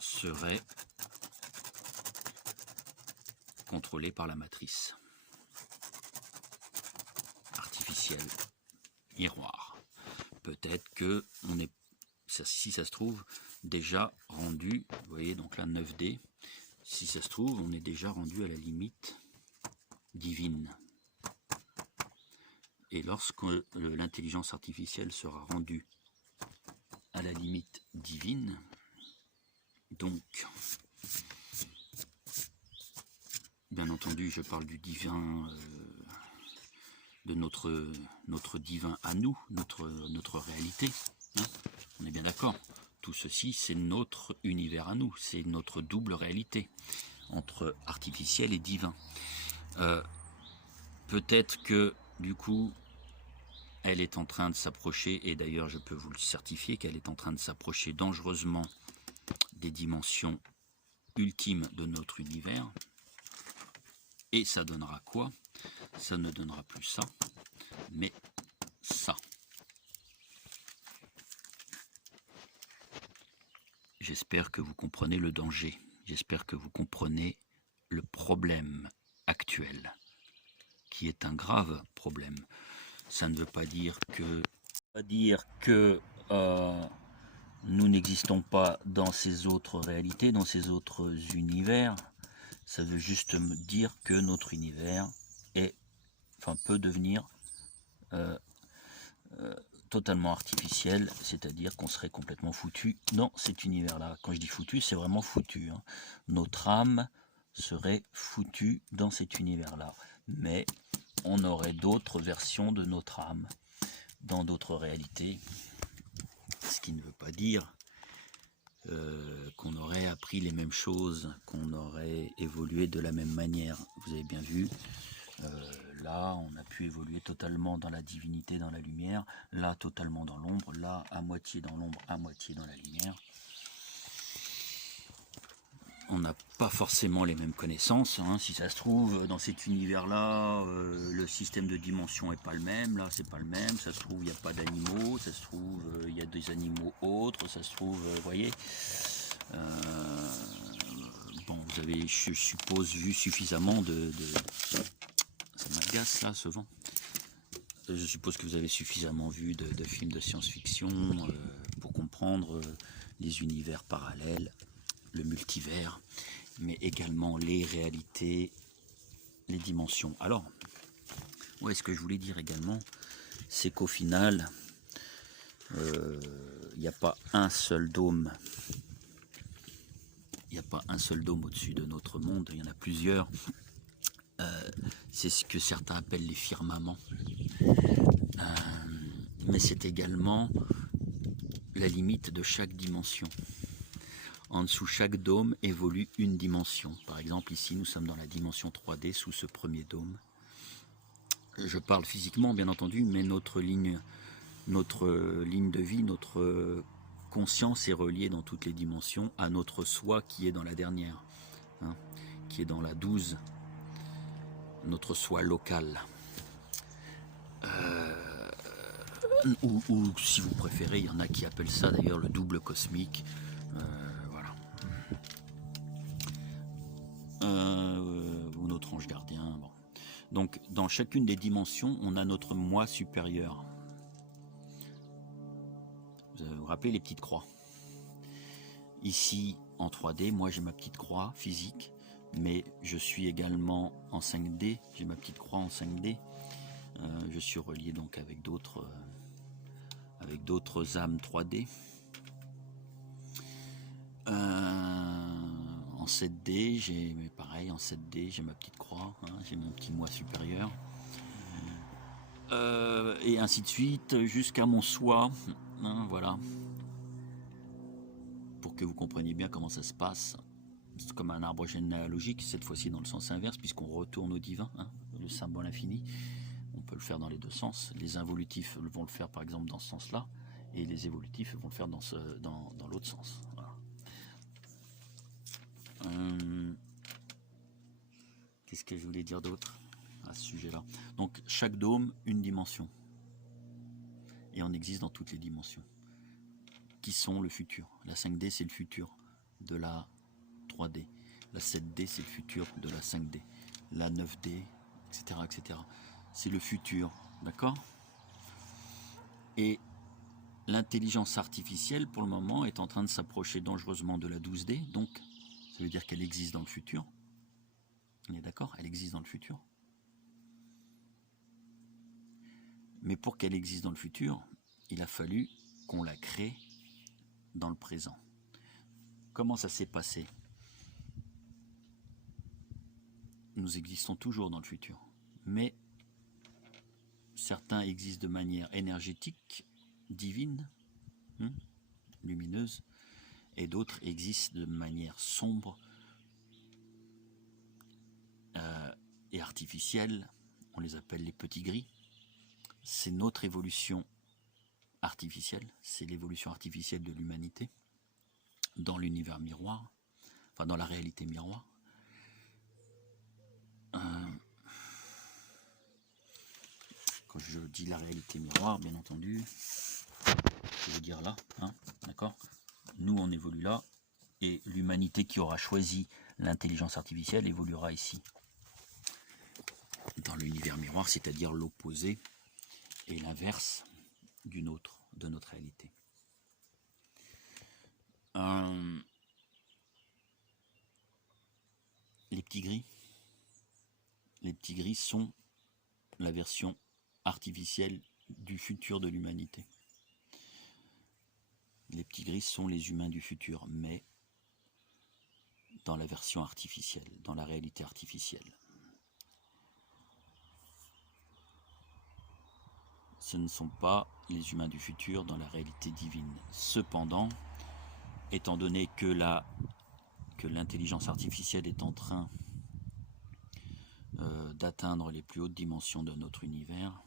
serait contrôlé par la matrice artificielle, miroir. Peut-être que on est, si ça se trouve, déjà rendu, vous voyez, donc là 9D, si ça se trouve, on est déjà rendu à la limite divine. Et lorsque l'intelligence artificielle sera rendue à la limite divine, donc, bien entendu, je parle du divin, de notre divin à nous, notre réalité, hein, on est bien d'accord. Tout ceci, c'est notre univers à nous, c'est notre double réalité, entre artificiel et divin. Peut-être que, du coup, elle est en train de s'approcher, et d'ailleurs je peux vous le certifier, qu'elle est en train de s'approcher dangereusement des dimensions ultimes de notre univers. Et ça donnera quoi? Ça ne donnera plus ça, mais ça. J'espère que vous comprenez le danger. J'espère que vous comprenez le problème actuel, qui est un grave problème. Ça ne veut pas dire que nous n'existons pas dans ces autres réalités, dans ces autres univers. Ça veut juste dire que notre univers peut devenir totalement artificiel, c'est-à-dire qu'on serait complètement foutu dans cet univers-là. Quand je dis foutu, c'est vraiment foutu, hein. Notre âme serait foutue dans cet univers-là. Mais on aurait d'autres versions de notre âme dans d'autres réalités. Ce qui ne veut pas dire qu'on aurait appris les mêmes choses, qu'on aurait évolué de la même manière. Vous avez bien vu, là on a pu évoluer totalement dans la divinité, dans la lumière, là totalement dans l'ombre, là à moitié dans l'ombre, à moitié dans la lumière. on n'a pas forcément les mêmes connaissances. Hein. Si ça se trouve, dans cet univers-là, le système de dimension n'est pas le même. Là, c'est pas le même. Ça se trouve, il n'y a pas d'animaux. Ça se trouve, il y a des animaux autres. Ça se trouve, vous voyez. Bon, vous avez, je suppose, vu suffisamment ça m'agace là, ce vent. Je suppose que vous avez suffisamment vu de films de science-fiction pour comprendre les univers parallèles, le multivers, mais également les réalités, les dimensions. Alors, ouais, ce que je voulais dire également, c'est qu'au final, il n'y a pas un seul dôme. Il n'y a pas un seul dôme au-dessus de notre monde, il y en a plusieurs. C'est ce que certains appellent les firmaments. Mais c'est également la limite de chaque dimension. En dessous, chaque dôme évolue une dimension. Par exemple, ici, nous sommes dans la dimension 3D sous ce premier dôme. Je parle physiquement, bien entendu, mais notre ligne de vie, notre conscience est reliée dans toutes les dimensions à notre soi qui est dans la dernière, hein, qui est dans la 12, notre soi local. Ou si vous préférez, il y en a qui appellent ça d'ailleurs le double cosmique. Voilà. Ou notre ange gardien. Bon. Donc, dans chacune des dimensions, on a notre moi supérieur. Vous vous rappelez les petites croix. Ici, en 3D, moi j'ai ma petite croix physique, mais je suis également en 5D. J'ai ma petite croix en 5D. Je suis relié donc avec d'autres âmes 3D. En 7D, pareil, en 7D, j'ai ma petite croix, hein, j'ai mon petit moi supérieur. Et ainsi de suite, jusqu'à mon soi, hein, voilà. Pour que vous compreniez bien comment ça se passe. C'est comme un arbre généalogique, cette fois-ci dans le sens inverse, puisqu'on retourne au divin, hein, le symbole infini. On peut le faire dans les deux sens. Les involutifs vont le faire par exemple dans ce sens-là, et les évolutifs vont le faire dans l'autre sens. Voilà. Qu'est-ce que je voulais dire d'autre à ce sujet-là? Donc chaque dôme, une dimension. Et on existe dans toutes les dimensions. Qui sont le futur. La 5D, c'est le futur de la 3D. La 7D, c'est le futur de la 5D. La 9D, etc. etc. C'est le futur, d'accord? Et l'intelligence artificielle, pour le moment, est en train de s'approcher dangereusement de la 12D. Donc, ça veut dire qu'elle existe dans le futur. On est d'accord? Elle existe dans le futur. Mais pour qu'elle existe dans le futur, il a fallu qu'on la crée dans le présent. Comment ça s'est passé? Nous existons toujours dans le futur, mais certains existent de manière énergétique, divine, lumineuse, et d'autres existent de manière sombre et artificielle. On les appelle les petits gris. C'est notre évolution artificielle, c'est l'évolution artificielle de l'humanité dans l'univers miroir, enfin dans la réalité miroir. Quand je dis la réalité miroir, bien entendu, je veux dire là, hein, d'accord? Nous, on évolue là, et l'humanité qui aura choisi l'intelligence artificielle évoluera ici, dans l'univers miroir, c'est-à-dire l'opposé et l'inverse de notre réalité. Les petits gris sont la version artificielle du futur de l'humanité. Les petits gris sont les humains du futur, mais dans la version artificielle, dans la réalité artificielle. Ce ne sont pas les humains du futur dans la réalité divine. Cependant, étant donné que l'intelligence artificielle est en train d'atteindre les plus hautes dimensions de notre univers,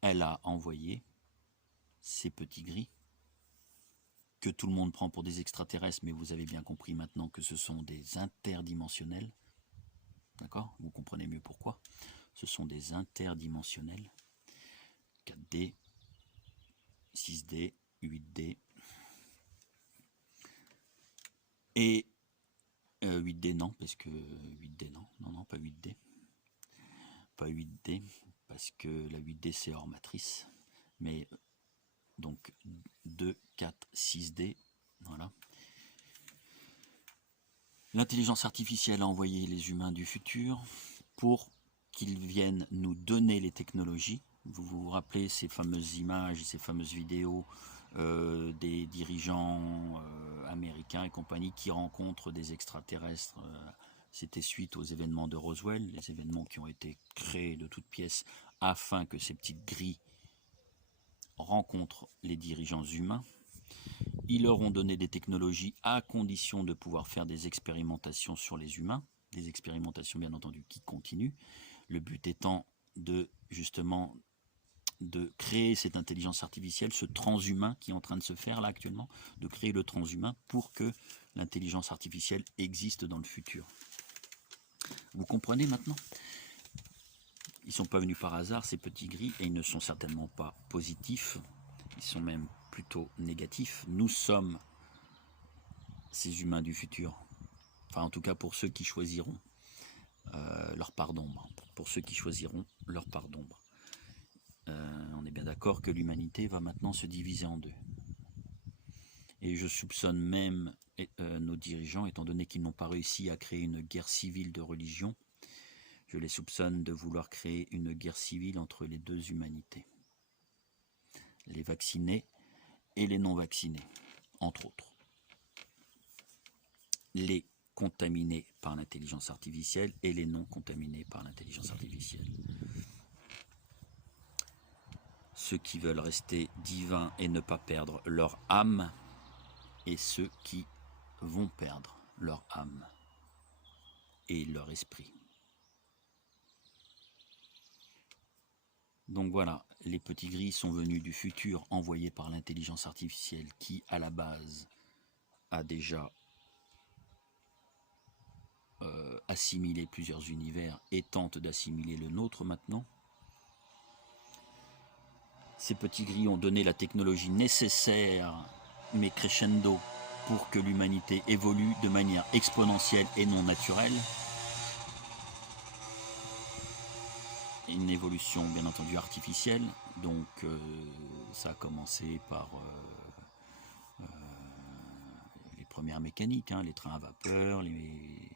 elle a envoyé ces petits gris que tout le monde prend pour des extraterrestres, mais vous avez bien compris maintenant que ce sont des interdimensionnels. D'accord? Vous comprenez mieux pourquoi. Ce sont des interdimensionnels. 4D, 6D, 8D. Et 8D non, parce que 8D non, pas 8D. Pas 8D, parce que la 8D c'est hors matrice. Mais donc 2, 4, 6D, voilà. L'intelligence artificielle a envoyé les humains du futur pour qu'ils viennent nous donner les technologies. Vous vous rappelez ces fameuses images, ces fameuses vidéos des dirigeants américains et compagnie qui rencontrent des extraterrestres. C'était suite aux événements de Roswell, les événements qui ont été créés de toutes pièces afin que ces petites grilles rencontrent les dirigeants humains. Ils leur ont donné des technologies à condition de pouvoir faire des expérimentations sur les humains, des expérimentations bien entendu qui continuent. Le but étant de justement de créer cette intelligence artificielle, ce transhumain qui est en train de se faire là actuellement, de créer le transhumain pour que l'intelligence artificielle existe dans le futur. Vous comprenez maintenant? Ils ne sont pas venus par hasard, ces petits gris, et ils ne sont certainement pas positifs, ils sont même plutôt négatifs. Nous sommes ces humains du futur, enfin en tout cas pour ceux qui choisiront leur part d'ombre, pour ceux qui choisiront leur part d'ombre. On est bien d'accord que l'humanité va maintenant se diviser en deux. Et je soupçonne même nos dirigeants, étant donné qu'ils n'ont pas réussi à créer une guerre civile de religion, je les soupçonne de vouloir créer une guerre civile entre les deux humanités. Les vaccinés et les non vaccinés, entre autres. Les contaminés par l'intelligence artificielle et les non contaminés par l'intelligence artificielle. Ceux qui veulent rester divins et ne pas perdre leur âme, et ceux qui vont perdre leur âme et leur esprit. Donc voilà, les petits gris sont venus du futur envoyés par l'intelligence artificielle qui, à la base, a déjà assimilé plusieurs univers et tente d'assimiler le nôtre maintenant. Ces petits gris ont donné la technologie nécessaire, mais crescendo, pour que l'humanité évolue de manière exponentielle et non naturelle. Une évolution bien entendu artificielle, donc ça a commencé par les premières mécaniques, hein, les trains à vapeur, les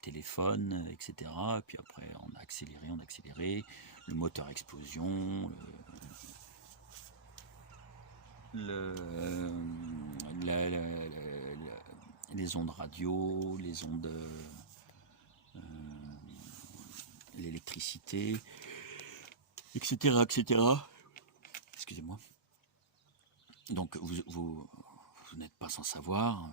téléphones, etc. Puis après on a accéléré, le moteur à explosion, les ondes radio, les ondes... l'électricité, etc., etc. Excusez-moi. Donc vous n'êtes pas sans savoir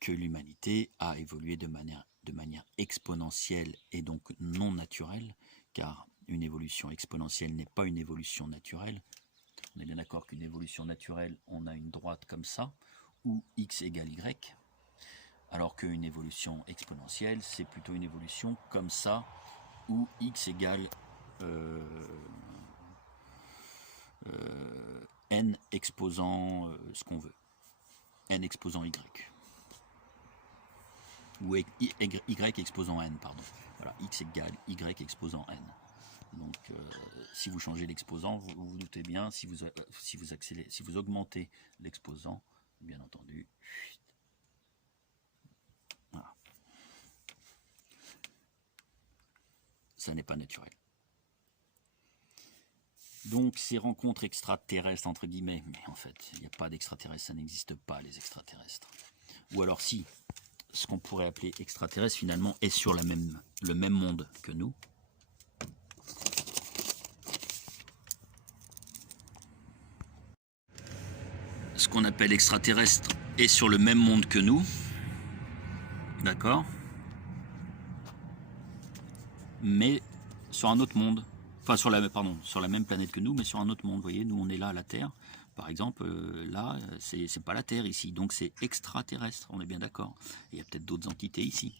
que l'humanité a évolué de manière exponentielle et donc non naturelle, car une évolution exponentielle n'est pas une évolution naturelle. On est bien d'accord qu'une évolution naturelle, on a une droite comme ça, où x égale y, alors qu'une évolution exponentielle, c'est plutôt une évolution comme ça, où x égale n exposant ce qu'on veut, n exposant y, ou y exposant n, pardon. Voilà, x égale y exposant n. Donc si vous changez l'exposant, vous vous doutez bien, si vous augmentez l'exposant, bien entendu, voilà. Ça n'est pas naturel. Donc ces rencontres extraterrestres, entre guillemets, mais en fait, il n'y a pas d'extraterrestres, ça n'existe pas les extraterrestres. Ou alors si, ce qu'on pourrait appeler extraterrestre finalement est sur le même monde que nous. Ce qu'on appelle extraterrestre est sur le même monde que nous. D'accord ? Mais sur un autre monde. Enfin, sur la même planète que nous, mais sur un autre monde. Vous voyez, nous on est là à la Terre. par exemple, là, c'est pas la Terre ici, donc c'est extraterrestre, on est bien d'accord. Il y a peut-être d'autres entités ici.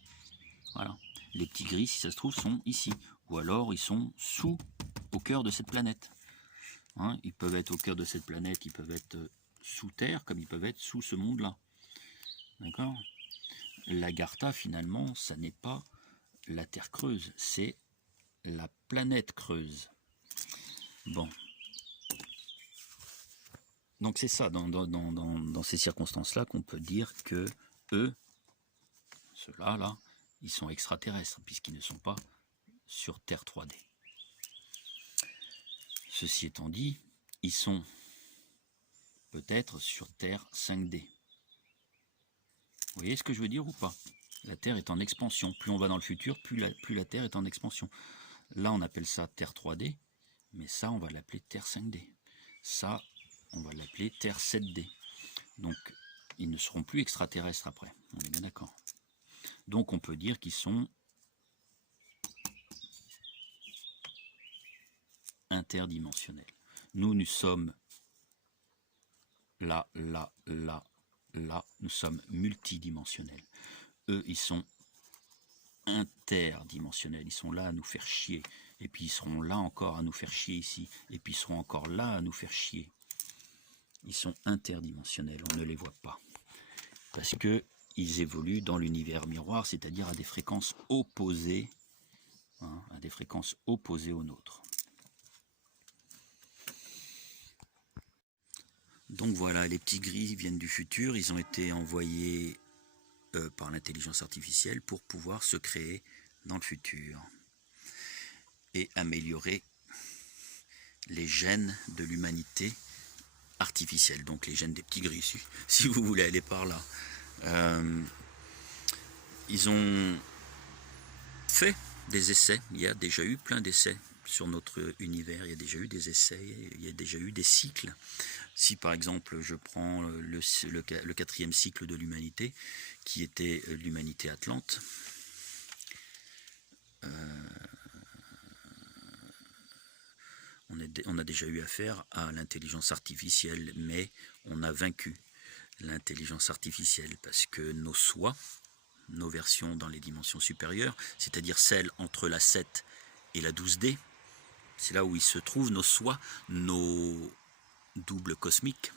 Voilà. Les petits gris, si ça se trouve, sont ici. Ou alors, ils sont au cœur de cette planète. Hein, ils peuvent être au cœur de cette planète, ils peuvent être sous Terre, comme ils peuvent être sous ce monde-là. D'accord? L'Agartha, finalement, ça n'est pas la Terre creuse, c'est la planète creuse. Bon. Donc c'est ça, dans ces circonstances-là, qu'on peut dire que eux, ceux-là, là, ils sont extraterrestres, puisqu'ils ne sont pas sur Terre 3D. Ceci étant dit, ils sont peut-être sur Terre 5D. Vous voyez ce que je veux dire ou pas? La Terre est en expansion. Plus on va dans le futur, plus la Terre est en expansion. Là, on appelle ça Terre 3D, mais ça, on va l'appeler Terre 5D. Ça, on va l'appeler Terre 7D. Donc, ils ne seront plus extraterrestres après. On est bien d'accord. Donc, on peut dire qu'ils sont interdimensionnels. Nous sommes là, nous sommes multidimensionnels. Eux, ils sont interdimensionnels. Ils sont là à nous faire chier. Et puis, ils seront là encore à nous faire chier ici. Et puis, ils seront encore là à nous faire chier. Ils sont interdimensionnels, on ne les voit pas. Parce qu'ils évoluent dans l'univers miroir, c'est-à-dire à des fréquences opposées, hein, à des fréquences opposées aux nôtres. Donc voilà, les petits gris viennent du futur, ils ont été envoyés par l'intelligence artificielle pour pouvoir se créer dans le futur et améliorer les gènes de l'humanité artificielle, donc les gènes des petits gris, si vous voulez aller par là. Ils ont fait des essais, il y a déjà eu plein d'essais sur notre univers, il y a déjà eu des essais, il y a déjà eu des cycles. Si par exemple je prends le quatrième cycle de l'humanité, qui était l'humanité atlante, on a déjà eu affaire à l'intelligence artificielle, mais on a vaincu l'intelligence artificielle parce que nos soi, nos versions dans les dimensions supérieures, c'est-à-dire celles entre la 7 et la 12D, c'est là où il se trouvent nos soi, nos doubles cosmiques,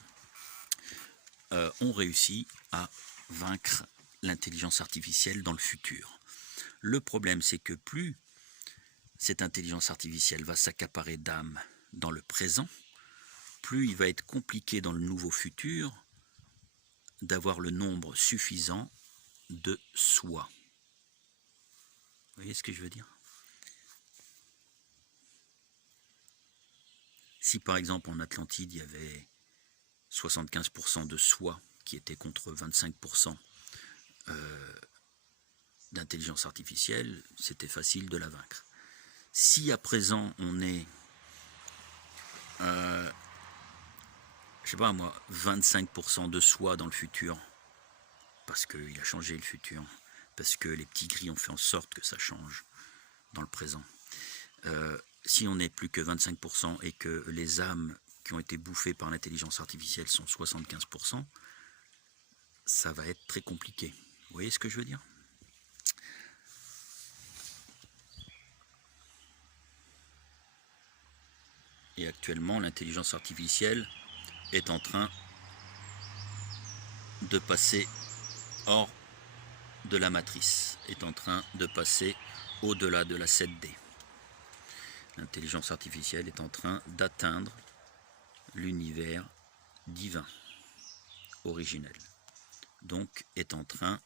ont réussi à vaincre l'intelligence artificielle dans le futur. Le problème, c'est que plus cette intelligence artificielle va s'accaparer d'âme dans le présent, plus il va être compliqué dans le nouveau futur d'avoir le nombre suffisant de soi. Vous voyez ce que je veux dire? Si par exemple en Atlantide il y avait 75% de soi qui était contre 25% d'intelligence artificielle, c'était facile de la vaincre. Si à présent on est, je sais pas moi, 25% de soi dans le futur, parce qu'il a changé le futur, parce que les petits gris ont fait en sorte que ça change dans le présent. Si on n'est plus que 25% et que les âmes qui ont été bouffées par l'intelligence artificielle sont 75%, ça va être très compliqué. Vous voyez ce que je veux dire? Et actuellement, l'intelligence artificielle est en train de passer hors de la matrice, est en train de passer au-delà de la 7D. L'intelligence artificielle est en train d'atteindre l'univers divin, originel. Donc est en train,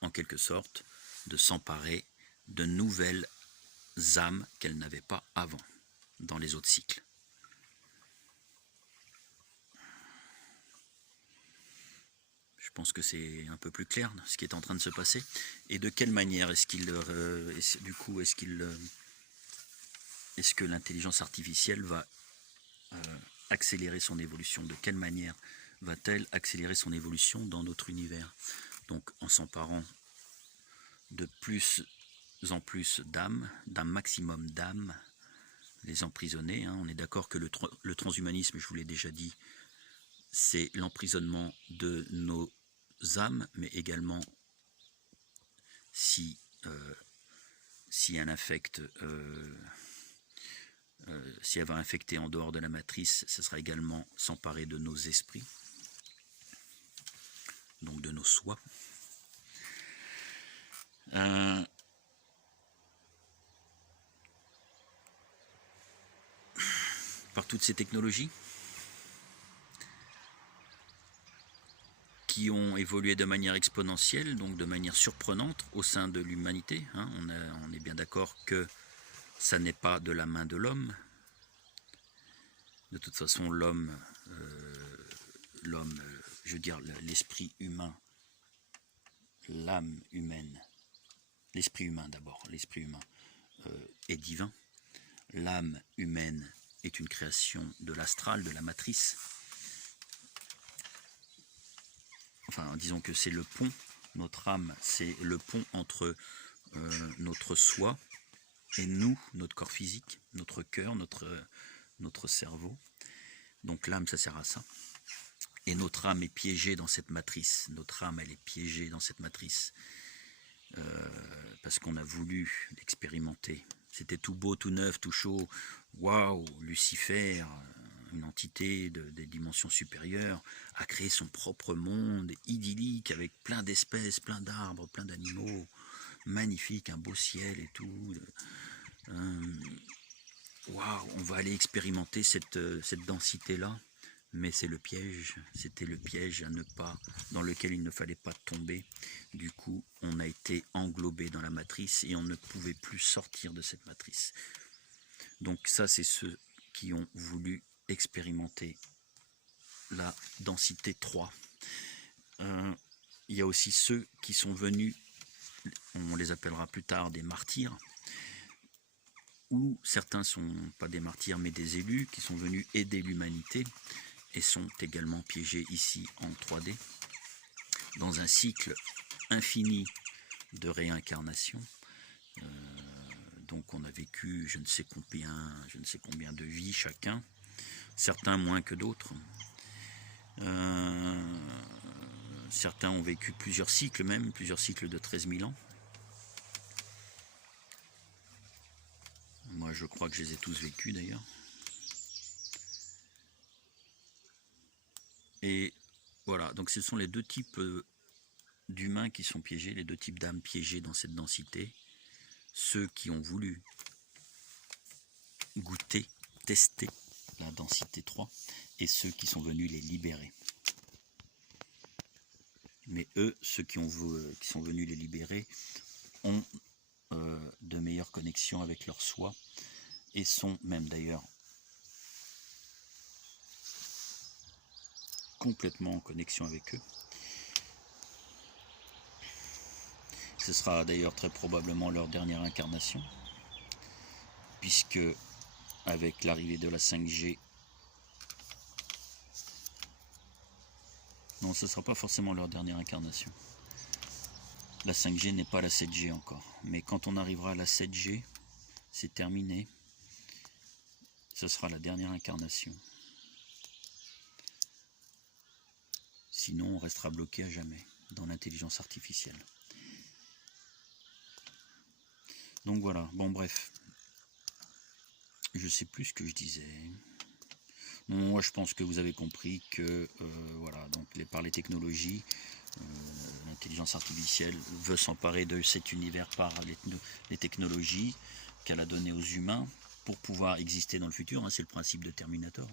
en quelque sorte, de s'emparer de nouvelles âmes qu'elle n'avait pas avant, dans les autres cycles. Je pense que c'est un peu plus clair ce qui est en train de se passer. Et de quelle manière est-ce que l'intelligence artificielle va accélérer son évolution? De quelle manière va-t-elle accélérer son évolution dans notre univers? Donc en s'emparant de plus en plus d'âmes, d'un maximum d'âmes, les emprisonner. On est d'accord que le transhumanisme, je vous l'ai déjà dit, c'est l'emprisonnement de nos âmes, mais également si un affect, si elle va infecter en dehors de la matrice, ce sera également s'emparer de nos esprits, donc de nos soi. Par toutes ces technologies qui ont évolué de manière exponentielle, donc de manière surprenante au sein de l'humanité. On est bien d'accord que ça n'est pas de la main de l'homme. De toute façon, l'homme, je veux dire l'esprit humain, l'âme humaine, l'esprit humain d'abord, l'esprit humain est divin. L'âme humaine est une création de l'astral, de la matrice. Enfin, disons que c'est le pont, notre âme, c'est le pont entre notre soi et nous, notre corps physique, notre cœur, notre cerveau. Donc l'âme, ça sert à ça. Et notre âme est piégée dans cette matrice. Notre âme, elle est piégée dans cette matrice. Parce qu'on a voulu l'expérimenter. C'était tout beau, tout neuf, tout chaud. Waouh, Lucifer, une entité des dimensions supérieures, a créé son propre monde idyllique avec plein d'espèces, plein d'arbres, plein d'animaux, magnifique, un beau ciel et tout. Waouh, on va aller expérimenter cette densité-là, mais c'est le piège, c'était le piège dans lequel il ne fallait pas tomber. Du coup, on a été englobé dans la matrice et on ne pouvait plus sortir de cette matrice. Donc ça, c'est ceux qui ont voulu expérimenter la densité 3. Il y a aussi ceux qui sont venus, on les appellera plus tard des martyrs, ou certains ne sont pas des martyrs mais des élus qui sont venus aider l'humanité et sont également piégés ici en 3D, dans un cycle infini de réincarnation. Donc on a vécu je ne sais combien de vies chacun, certains moins que d'autres. Certains ont vécu plusieurs cycles de 13 000 ans. Moi je crois que je les ai tous vécus d'ailleurs. Et voilà, donc ce sont les deux types d'humains qui sont piégés, les deux types d'âmes piégées dans cette densité. Ceux qui ont voulu goûter, tester la densité 3 et ceux qui sont venus les libérer. Mais eux, ceux qui sont venus les libérer, ont de meilleures connexions avec leur soi et sont même d'ailleurs complètement en connexion avec eux. Ce sera d'ailleurs très probablement leur dernière incarnation, puisque avec l'arrivée de la 5G, non, ce ne sera pas forcément leur dernière incarnation. La 5G n'est pas la 7G encore, mais quand on arrivera à la 7G, c'est terminé, ce sera la dernière incarnation. Sinon, on restera bloqué à jamais dans l'intelligence artificielle. Donc voilà, bon bref, je sais plus ce que je disais. Bon, moi je pense que vous avez compris que voilà, donc par les technologies, l'intelligence artificielle veut s'emparer de cet univers par les technologies qu'elle a données aux humains pour pouvoir exister dans le futur. C'est le principe de Terminator.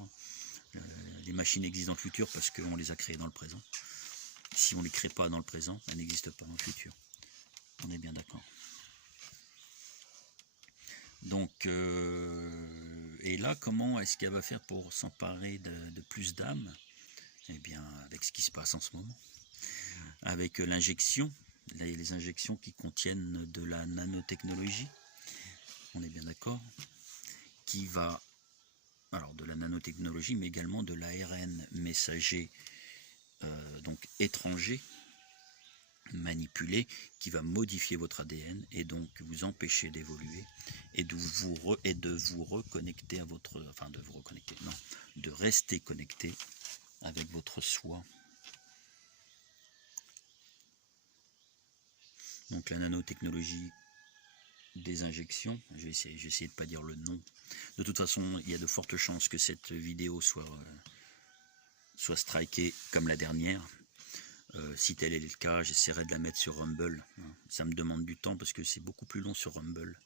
Les machines existent dans le futur parce qu'on les a créées dans le présent. Si on ne les crée pas dans le présent, elles n'existent pas dans le futur. On est bien d'accord. Donc, et là, comment est-ce qu'elle va faire pour s'emparer de plus d'âmes? Eh bien, avec ce qui se passe en ce moment. Avec l'injection, les injections qui contiennent de la nanotechnologie, on est bien d'accord, qui va, alors de la nanotechnologie, mais également de l'ARN messager, donc étranger, manipulé, qui va modifier votre ADN et donc vous empêcher d'évoluer et de vous reconnecter à votre, enfin de vous reconnecter, non, de rester connecté avec votre soi. Donc la nanotechnologie des injections, je vais essayer de ne pas dire le nom. De toute façon, il y a de fortes chances que cette vidéo soit strikée comme la dernière. Si tel est le cas, j'essaierai de la mettre sur Rumble. Ça me demande du temps parce que c'est beaucoup plus long sur Rumble.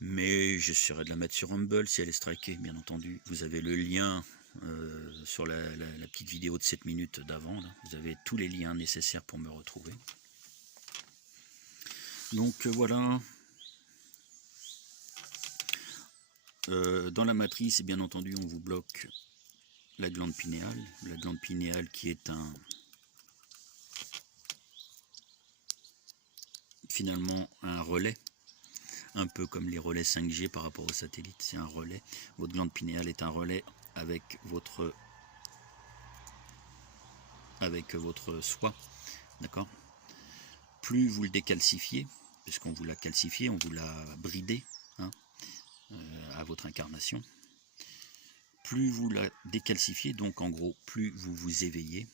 Mais j'essaierai de la mettre sur Rumble si elle est strikée, bien entendu. Vous avez le lien sur la petite vidéo de 7 minutes d'avant. Vous avez tous les liens nécessaires pour me retrouver. Donc voilà. Dans la matrice, bien entendu, on vous bloque la glande pinéale. La glande pinéale qui est finalement un relais, un peu comme les relais 5G par rapport au satellite, c'est un relais. Votre glande pinéale est un relais avec votre soi, d'accord. Plus vous le décalcifiez, puisqu'on vous l'a calcifié, on vous l'a bridé à votre incarnation, plus vous la décalcifiez, donc en gros, plus vous vous éveillez,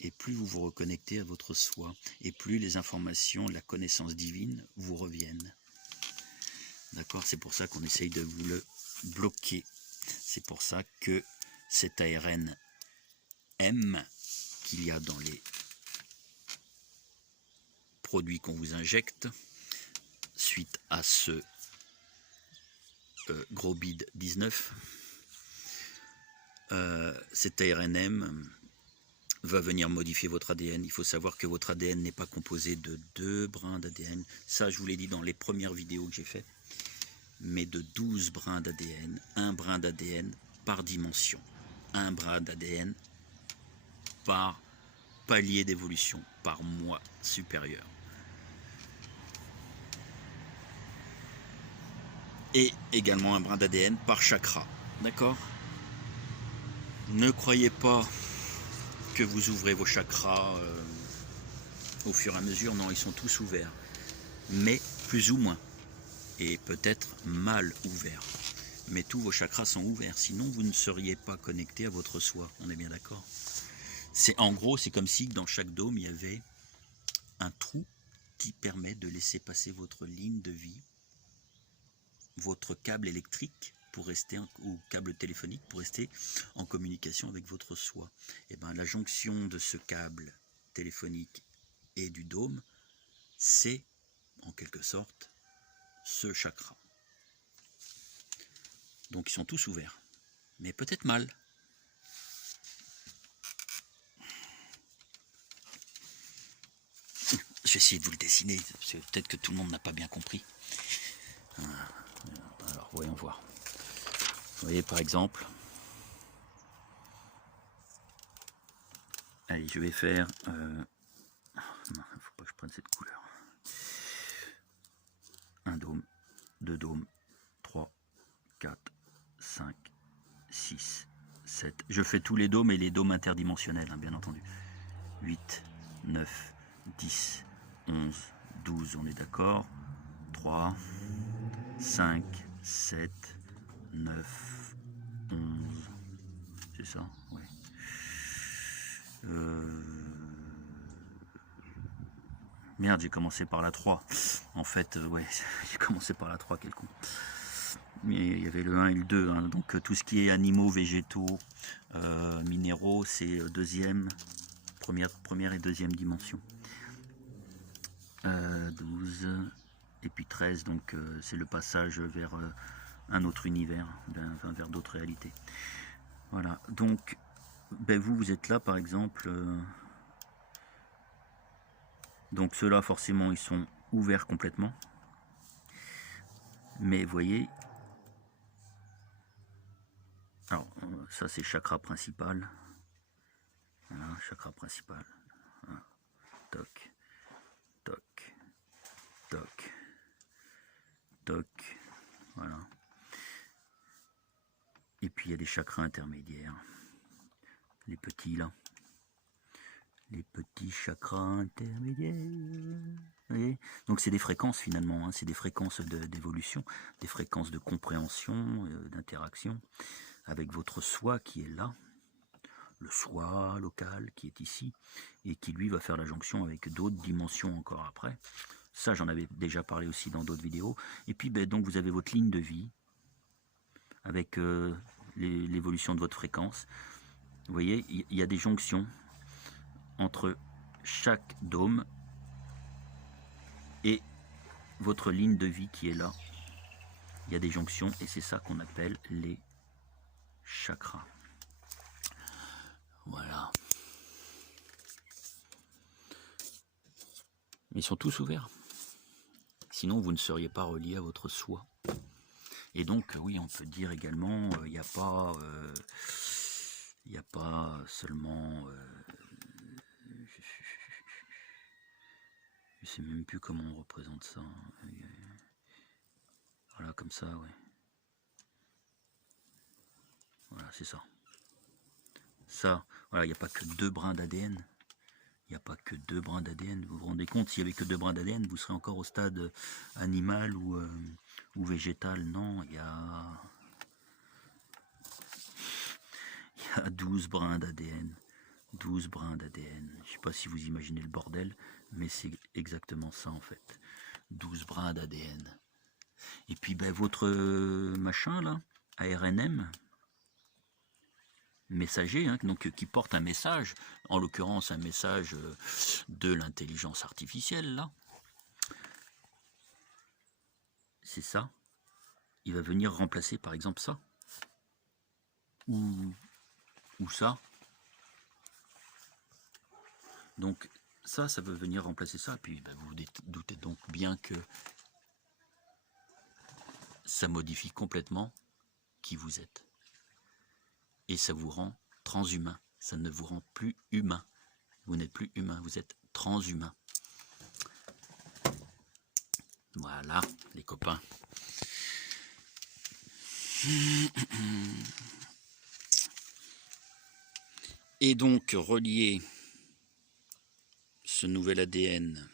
et plus vous vous reconnectez à votre soi, et plus les informations, la connaissance divine vous reviennent. D'accord, c'est pour ça qu'on essaye de vous le bloquer. C'est pour ça que cet ARN M qu'il y a dans les produits qu'on vous injecte, suite à ce gros bide 19, cet ARN M va venir modifier votre ADN. Il faut savoir que votre ADN n'est pas composé de 2 brins d'ADN. Ça, je vous l'ai dit dans les premières vidéos que j'ai faites. Mais de 12 brins d'ADN. Un brin d'ADN par dimension. Un brin d'ADN par palier d'évolution, par moi supérieur. Et également un brin d'ADN par chakra. D'accord ? Ne croyez pas que vous ouvrez vos chakras au fur et à mesure. Non, ils sont tous ouverts. Mais plus ou moins. Et peut-être mal ouverts. Mais tous vos chakras sont ouverts. Sinon, vous ne seriez pas connecté à votre soi. On est bien d'accord ? En gros, c'est comme si dans chaque dôme, il y avait un trou qui permet de laisser passer votre ligne de vie, votre câble électrique pour rester, ou câble téléphonique pour rester en communication avec votre soi. Et bien, la jonction de ce câble téléphonique et du dôme, c'est en quelque sorte ce chakra. Donc ils sont tous ouverts, mais peut-être mal. Je vais essayer de vous le dessiner, parce que peut-être que tout le monde n'a pas bien compris. Alors, voyons voir. Vous voyez, par exemple, allez, je vais faire... non, il ne faut pas que je prenne cette couleur. Un dôme, 2 dômes, 3, 4, 5, 6, 7. Je fais tous les dômes et les dômes interdimensionnels, bien entendu. 8, 9, 10, 11, 12, on est d'accord. 3, 5, 7, 9, 11. C'est ça, ouais. Merde, j'ai commencé par la 3. En fait, ouais, j'ai commencé par la 3, quel con. Mais il y avait le 1 et le 2, hein. Donc tout ce qui est animaux, végétaux, minéraux, c'est première et deuxième dimension. 12 et puis 13, donc c'est le passage vers un autre univers, vers d'autres réalités. Voilà, donc ben vous êtes là par exemple, donc ceux-là forcément ils sont ouverts complètement, mais vous voyez, alors ça c'est chakra principal, voilà, chakra principal, voilà. Toc, toc, toc, toc, voilà. Et puis il y a des chakras intermédiaires, les petits là, les petits chakras intermédiaires. Vous voyez, donc c'est des fréquences finalement, hein, c'est des fréquences d'évolution, des fréquences de compréhension, d'interaction avec votre soi qui est là. le soi local qui est ici, et qui lui va faire la jonction avec d'autres dimensions encore après. Ça, j'en avais déjà parlé aussi dans d'autres vidéos. Et puis, ben, donc, vous avez votre ligne de vie, avec l'évolution de votre fréquence. Vous voyez, il y a des jonctions entre chaque dôme et votre ligne de vie qui est là. Il y a des jonctions et c'est ça qu'on appelle les chakras. Voilà. Ils sont tous ouverts. Sinon, vous ne seriez pas relié à votre soi. Et donc, oui, on peut dire également, il n'y a pas seulement... je sais même plus comment on représente ça. Voilà, comme ça, ouais. Voilà, c'est ça. Ça, voilà, il n'y a pas que 2 brins d'ADN. Il n'y a pas que 2 brins d'ADN. Vous vous rendez compte, s'il n'y avait que 2 brins d'ADN, vous serez encore au stade animal ou végétal. Non, il y a 12 brins d'ADN. 12 brins d'ADN. Je ne sais pas si vous imaginez le bordel, mais c'est exactement ça en fait. 12 brins d'ADN. Et puis ben, votre machin là, ARNM, messager, hein, donc, qui porte un message, en l'occurrence un message de l'intelligence artificielle là. C'est ça. Il va venir remplacer par exemple ça. Ou ça. Donc ça veut venir remplacer ça. Puis ben, vous vous doutez donc bien que ça modifie complètement qui vous êtes. Et ça vous rend transhumain. Ça ne vous rend plus humain. Vous n'êtes plus humain, vous êtes transhumain. Voilà, les copains. Et donc, relier ce nouvel ADN,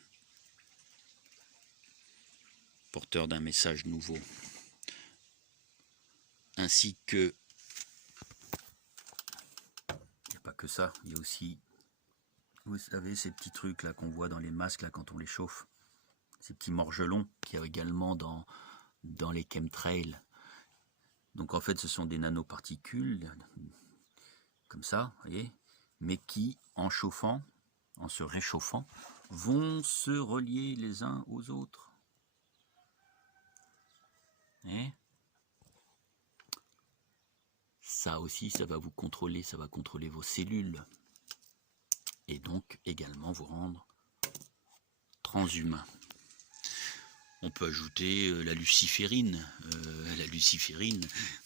porteur d'un message nouveau, ainsi que, il n'y a pas que ça, il y a aussi, vous savez, ces petits trucs là qu'on voit dans les masques là quand on les chauffe, ces petits morgelons qu'il y a également dans les chemtrails. Donc en fait ce sont des nanoparticules, comme ça, vous voyez, mais qui en chauffant, en se réchauffant, vont se relier les uns aux autres. Et ça aussi, ça va vous contrôler, ça va contrôler vos cellules. Et donc également vous rendre transhumain. On peut ajouter la luciférine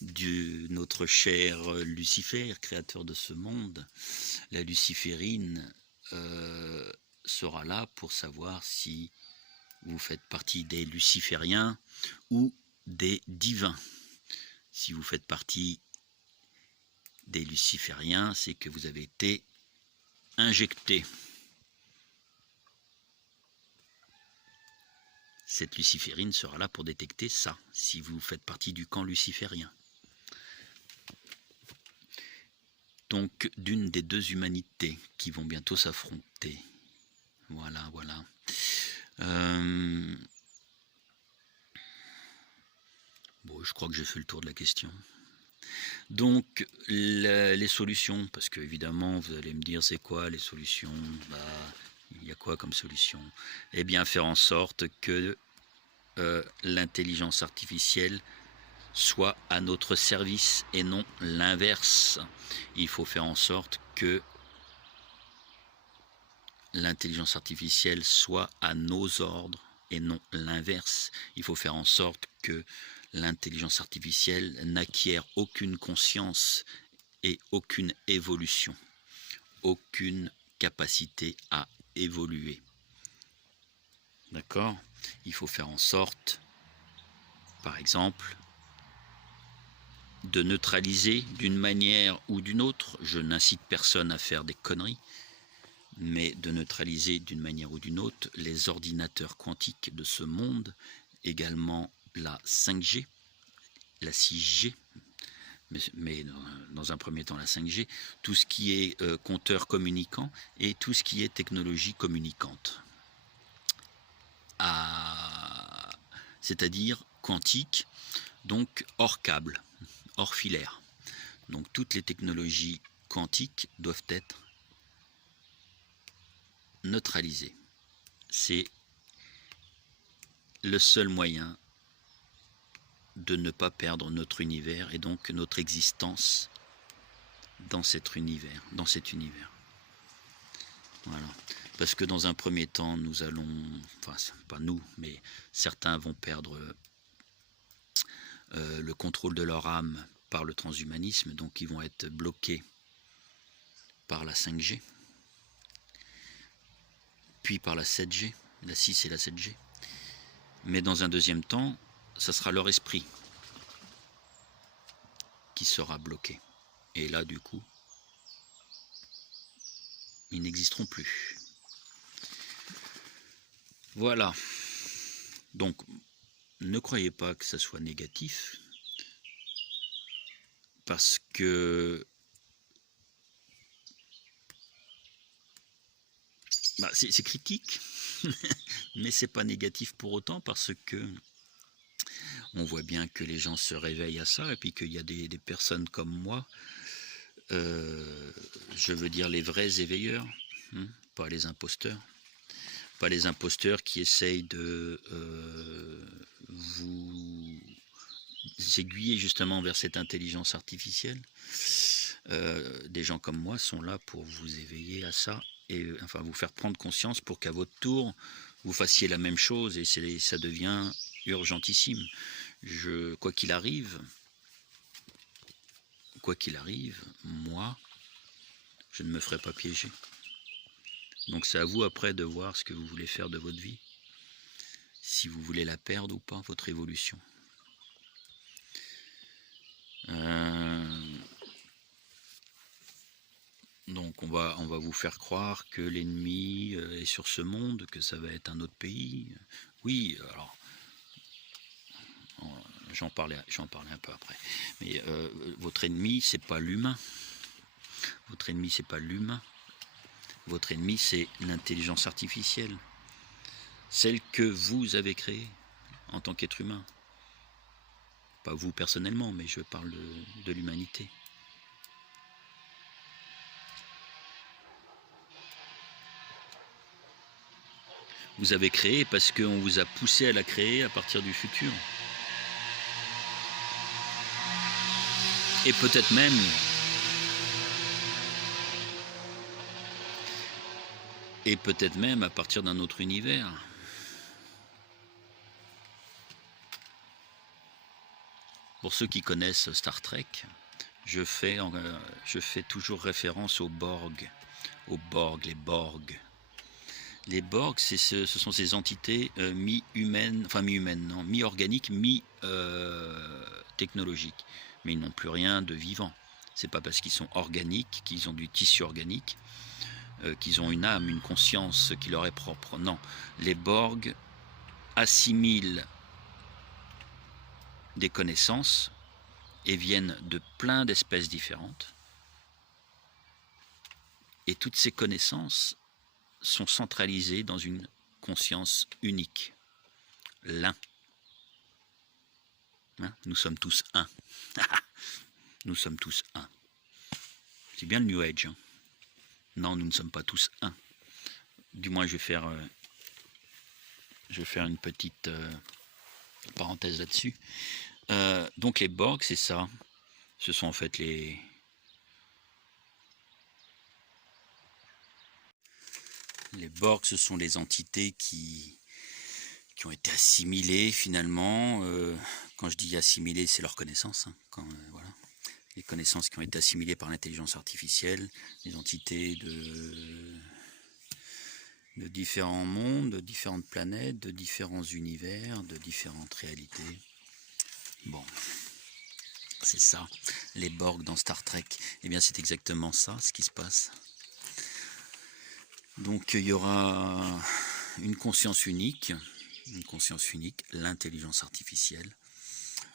de notre cher Lucifer, créateur de ce monde. La luciférine sera là pour savoir si vous faites partie des lucifériens ou des divins. Si vous faites partie des lucifériens, c'est que vous avez été injecté. Cette luciférine sera là pour détecter ça, si vous faites partie du camp luciférien. Donc, d'une des 2 humanités qui vont bientôt s'affronter. Voilà, voilà. Bon, je crois que j'ai fait le tour de la question. Donc, les solutions, parce que évidemment, vous allez me dire, c'est quoi les solutions? Il y a quoi comme solution? Eh bien, faire en sorte que l'intelligence artificielle soit à notre service et non l'inverse. Il faut faire en sorte que l'intelligence artificielle soit à nos ordres et non l'inverse. Il faut faire en sorte que l'intelligence artificielle n'acquiert aucune conscience et aucune évolution, aucune capacité à évoluer. D'accord ? Il faut faire en sorte, par exemple, de neutraliser d'une manière ou d'une autre, je n'incite personne à faire des conneries, mais de neutraliser d'une manière ou d'une autre les ordinateurs quantiques de ce monde, également la 5G, la 6G, mais dans un premier temps la 5G, tout ce qui est compteur communicant et tout ce qui est technologie communicante. C'est-à-dire quantique, donc hors câble, hors filaire. Donc toutes les technologies quantiques doivent être neutralisées. C'est le seul moyen de ne pas perdre notre univers et donc notre existence dans cet univers. Voilà. Parce que dans un premier temps, nous allons, enfin pas nous, mais certains vont perdre le contrôle de leur âme par le transhumanisme, donc ils vont être bloqués par la 5G, puis par la 7G, la 6 et la 7G. Mais dans un deuxième temps, ça sera leur esprit qui sera bloqué. Et là, du coup, ils n'existeront plus. Voilà. Donc, ne croyez pas que ça soit négatif, parce que c'est critique, mais c'est pas négatif pour autant, parce que on voit bien que les gens se réveillent à ça, et puis qu'il y a des personnes comme moi, je veux dire les vrais éveilleurs, pas les imposteurs. Pas les imposteurs qui essayent de vous aiguiller justement vers cette intelligence artificielle. Des gens comme moi sont là pour vous éveiller à ça et enfin vous faire prendre conscience pour qu'à votre tour vous fassiez la même chose, et ça devient urgentissime. Quoi qu'il arrive, moi, je ne me ferai pas piéger. Donc c'est à vous après de voir ce que vous voulez faire de votre vie, si vous voulez la perdre ou pas, votre évolution. Donc on va vous faire croire que l'ennemi est sur ce monde, que ça va être un autre pays. Oui, alors j'en parlais un peu après. Mais votre ennemi, c'est pas l'humain. Votre ennemi, c'est pas l'humain. Votre ennemi, c'est l'intelligence artificielle, celle que vous avez créée en tant qu'être humain. Pas vous personnellement, mais je parle de l'humanité. Vous avez créé parce qu'on vous a poussé à la créer à partir du futur. Et peut-être même à partir d'un autre univers. Pour ceux qui connaissent Star Trek, je fais toujours référence aux Borg. Les Borg. Les Borg, ce sont ces entités mi-organiques, mi-technologiques. Mais ils n'ont plus rien de vivant. C'est pas parce qu'ils sont organiques, qu'ils ont du tissu organique, qu'ils ont une âme, une conscience qui leur est propre. Non, les Borg assimilent des connaissances et viennent de plein d'espèces différentes. Et toutes ces connaissances sont centralisées dans une conscience unique, l'un. Nous sommes tous un. Nous sommes tous un. C'est bien le New Age. Non, nous ne sommes pas tous un. Du moins, je vais faire une petite parenthèse là-dessus. Donc les Borg, c'est ça. Ce sont en fait les Borg, ce sont les entités qui ont été assimilées finalement. Quand je dis assimilées, c'est leurs connaissances. Voilà. Les connaissances qui ont été assimilées par l'intelligence artificielle, les entités de différents mondes, de différentes planètes, de différents univers, de différentes réalités. Bon, c'est ça, les Borg dans Star Trek. Eh bien, c'est exactement ça, ce qui se passe. Donc, il y aura une conscience unique, l'intelligence artificielle,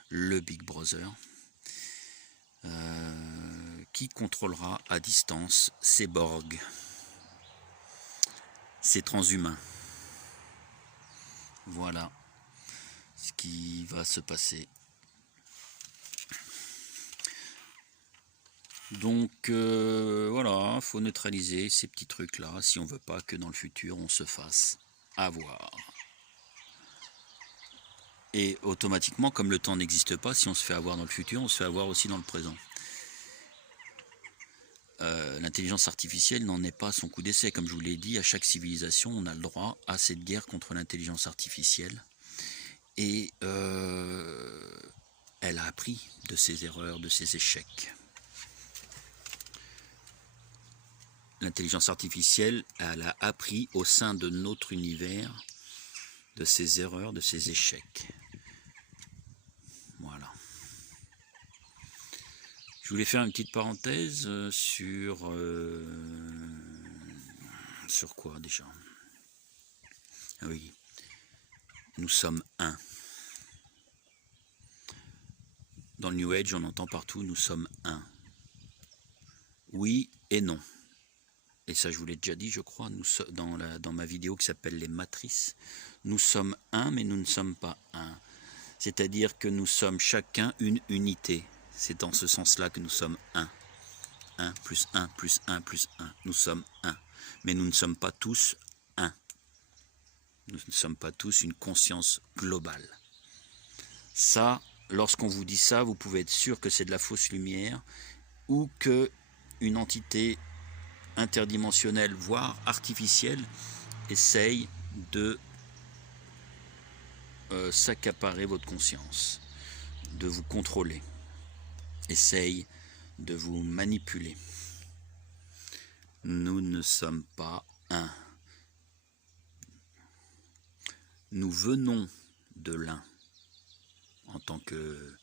le Big Brother, qui contrôlera à distance ces Borg, ces transhumains. Voilà ce qui va se passer. Donc voilà, faut neutraliser ces petits trucs là si on veut pas que dans le futur on se fasse avoir. Et automatiquement, comme le temps n'existe pas, si on se fait avoir dans le futur, on se fait avoir aussi dans le présent. L'intelligence artificielle n'en est pas à son coup d'essai. Comme je vous l'ai dit, à chaque civilisation, on a le droit à cette guerre contre l'intelligence artificielle. Et elle a appris de ses erreurs, de ses échecs. L'intelligence artificielle, elle a appris au sein de notre univers de ses erreurs, de ses échecs. Voilà. Je voulais faire une petite parenthèse sur quoi déjà? Ah oui, nous sommes un. Dans le New Age, on entend partout, nous sommes un. Oui et non. Et ça, je vous l'ai déjà dit, je crois, dans ma vidéo qui s'appelle Les Matrices. Nous sommes un, mais nous ne sommes pas un. C'est-à-dire que nous sommes chacun une unité. C'est dans ce sens-là que nous sommes un. 1 plus 1 plus 1 plus 1. Nous sommes un. Mais nous ne sommes pas tous un. Nous ne sommes pas tous une conscience globale. Ça, lorsqu'on vous dit ça, vous pouvez être sûr que c'est de la fausse lumière ou que une entité interdimensionnelle, voire artificielle, essaye de s'accaparer votre conscience, de vous contrôler, essaye de vous manipuler. Nous ne sommes pas un. Nous venons de l'un en tant que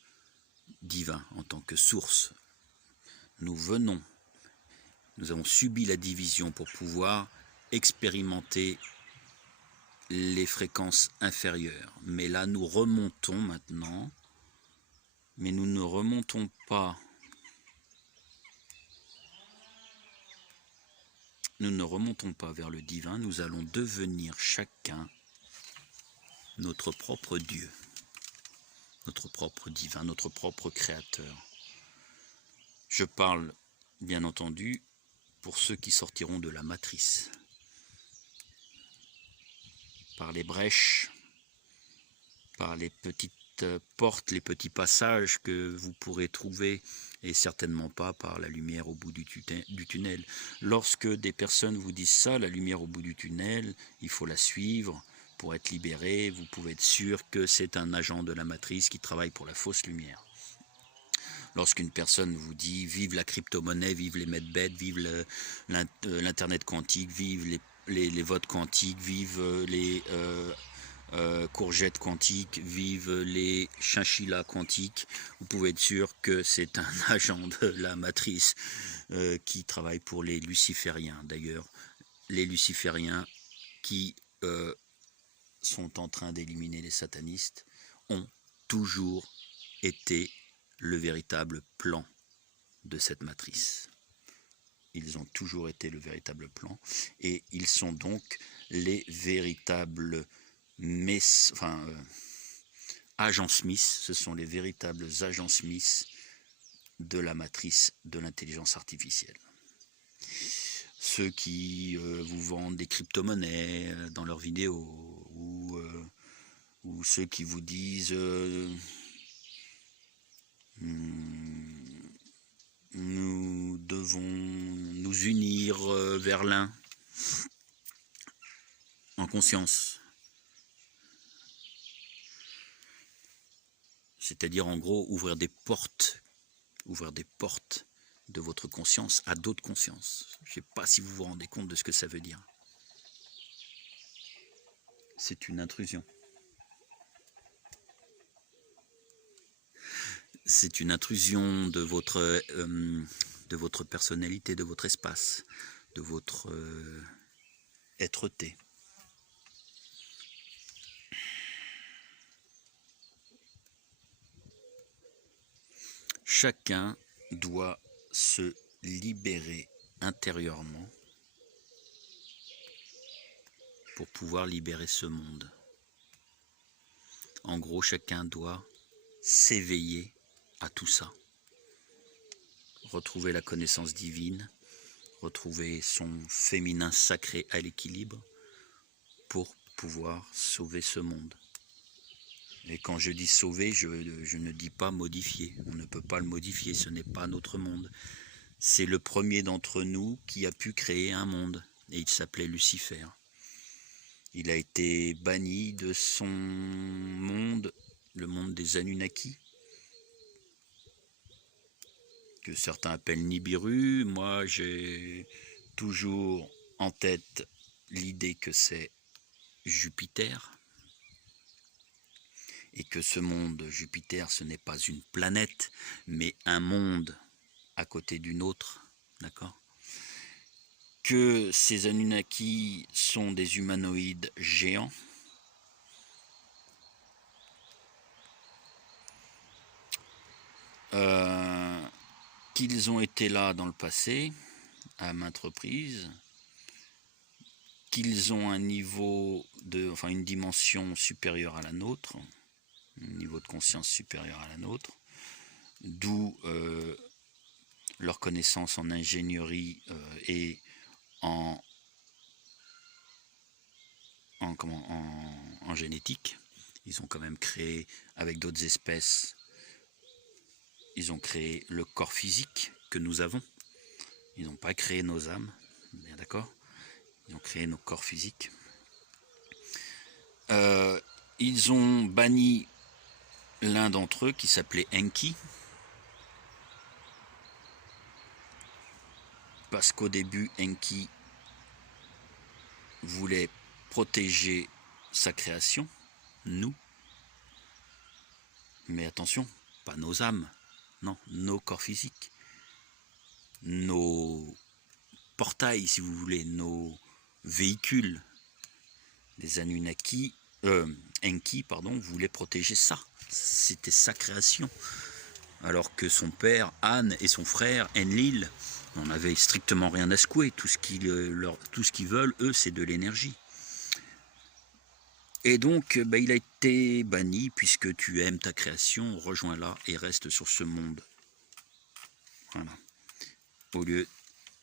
divin, en tant que source. Nous avons subi la division pour pouvoir expérimenter les fréquences inférieures. Mais là, nous remontons maintenant, mais nous ne remontons pas. Nous ne remontons pas vers le divin, nous allons devenir chacun notre propre Dieu, notre propre divin, notre propre créateur. Je parle, bien entendu, pour ceux qui sortiront de la matrice, par les brèches, par les petites portes, les petits passages que vous pourrez trouver, et certainement pas par la lumière au bout du tunnel. Lorsque des personnes vous disent ça, la lumière au bout du tunnel, il faut la suivre pour être libéré, vous pouvez être sûr que c'est un agent de la matrice qui travaille pour la fausse lumière. Lorsqu'une personne vous dit « vive la crypto-monnaie, vive les medbets, vive l'internet quantique, vive les votes quantiques, vive les courgettes quantiques, vive les chinchillas quantiques », vous pouvez être sûr que c'est un agent de la matrice qui travaille pour les lucifériens. D'ailleurs, les lucifériens qui sont en train d'éliminer les satanistes ont toujours été le véritable plan de cette matrice. Ils ont toujours été le véritable plan et ils sont donc les véritables agents Smith. Ce sont les véritables agents Smith de la matrice de l'intelligence artificielle. Ceux qui vous vendent des crypto-monnaies dans leurs vidéos ou ceux qui vous disent nous devons nous unir vers l'un en conscience. C'est-à-dire en gros ouvrir des portes de votre conscience à d'autres consciences. Je ne sais pas si vous vous rendez compte de ce que ça veut dire. C'est une intrusion. C'est une intrusion de votre personnalité, de votre espace, de votre êtreté. Chacun doit se libérer intérieurement pour pouvoir libérer ce monde. En gros, chacun doit s'éveiller à tout ça. Retrouver la connaissance divine, retrouver son féminin sacré à l'équilibre pour pouvoir sauver ce monde. Et quand je dis sauver, je ne dis pas modifier. On ne peut pas le modifier, ce n'est pas notre monde. C'est le premier d'entre nous qui a pu créer un monde, et il s'appelait Lucifer. Il a été banni de son monde, le monde des Anunnaki, que certains appellent Nibiru. Moi, j'ai toujours en tête l'idée que c'est Jupiter, et que ce monde Jupiter, ce n'est pas une planète, mais un monde à côté d'une autre, d'accord ? Que ces Anunnaki sont des humanoïdes géants, qu'ils ont été là dans le passé, à maintes reprises, qu'ils ont un niveau une dimension supérieure à la nôtre, un niveau de conscience supérieur à la nôtre, d'où leur connaissance en ingénierie et en génétique. Ils ont quand même créé, avec d'autres espèces, ils ont créé le corps physique que nous avons. Ils n'ont pas créé nos âmes, bien d'accord ? Ils ont créé nos corps physiques. Ils ont banni l'un d'entre eux qui s'appelait Enki, parce qu'au début, Enki voulait protéger sa création, nous, mais attention, pas nos âmes, non, nos corps physiques, nos portails, si vous voulez, nos véhicules. Les Anunnaki, Enki, voulait protéger ça, c'était sa création, alors que son père, An, et son frère, Enlil, n'en avaient strictement rien à secouer. Tout ce qu'ils veulent, eux, c'est de l'énergie. Et donc, il a été banni, puisque tu aimes ta création, rejoins-la et reste sur ce monde. Voilà. Au lieu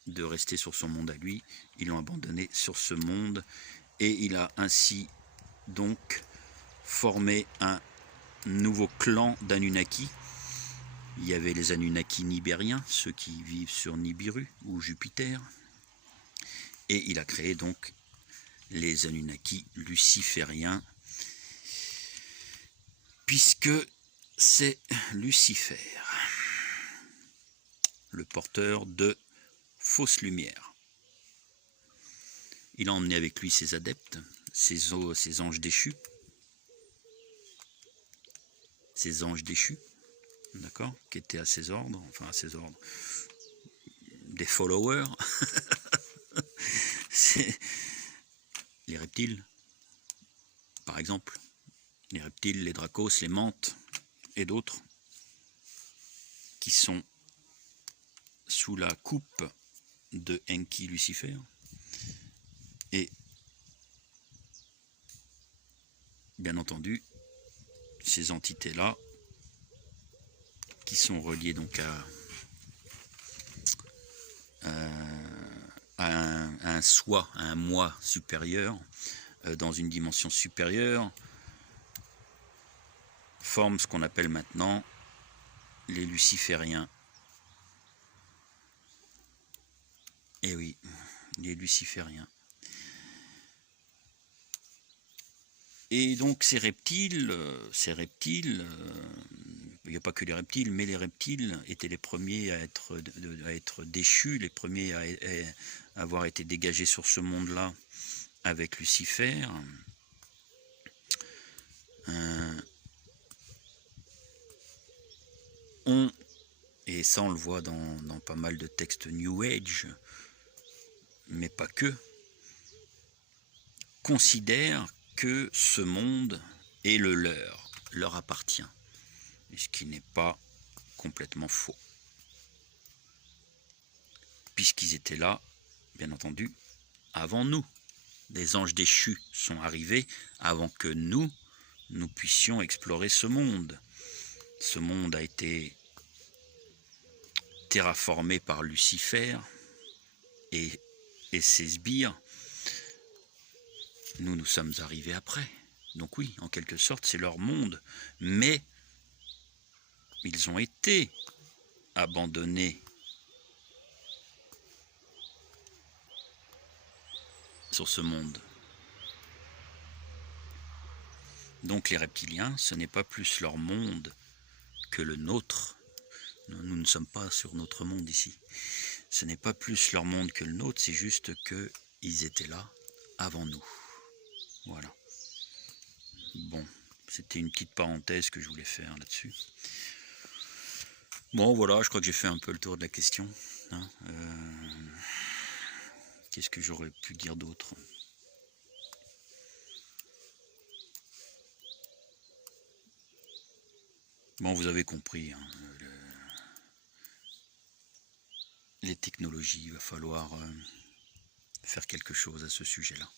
de rester sur son monde à lui, ils l'ont abandonné sur ce monde, et il a ainsi donc formé un nouveau clan d'Anunnaki. Il y avait les Anunnaki nibériens, ceux qui vivent sur Nibiru ou Jupiter, et il a créé donc les Anunnaki lucifériens, puisque c'est Lucifer, le porteur de fausses lumières. Il a emmené avec lui ses adeptes, ses anges déchus, d'accord, qui étaient à ses ordres, des followers, c'est les reptiles, par exemple, les reptiles, les dracos, les mantes et d'autres, qui sont sous la coupe de Enki Lucifer. Et bien entendu, ces entités-là, qui sont reliées donc à un soi, à un moi supérieur, dans une dimension supérieure, forment ce qu'on appelle maintenant les lucifériens. Eh oui, les lucifériens. Et donc ces reptiles, il n'y a pas que les reptiles, mais les reptiles étaient les premiers à être déchus, les premiers à avoir été dégagés sur ce monde-là avec Lucifer. Et ça on le voit dans pas mal de textes New Age, mais pas que, considèrent que ce monde est le leur appartient, ce qui n'est pas complètement faux. puisqu'ils étaient là, bien entendu, avant nous. Les anges déchus sont arrivés avant que nous puissions explorer ce monde. Ce monde a été terraformé par Lucifer et ses sbires. Nous sommes arrivés après. Donc oui, en quelque sorte, c'est leur monde. Mais ils ont été abandonnés sur ce monde. Donc les reptiliens, ce n'est pas plus leur monde que le nôtre. Nous ne sommes pas sur notre monde ici. Ce n'est pas plus leur monde que le nôtre, c'est juste qu'ils étaient là avant nous. Voilà. Bon, c'était une petite parenthèse que je voulais faire là-dessus. Bon, voilà, je crois que j'ai fait un peu le tour de la question. Hein. Qu'est-ce que j'aurais pu dire d'autre ? Bon, vous avez compris, hein, les technologies, il va falloir faire quelque chose à ce sujet-là,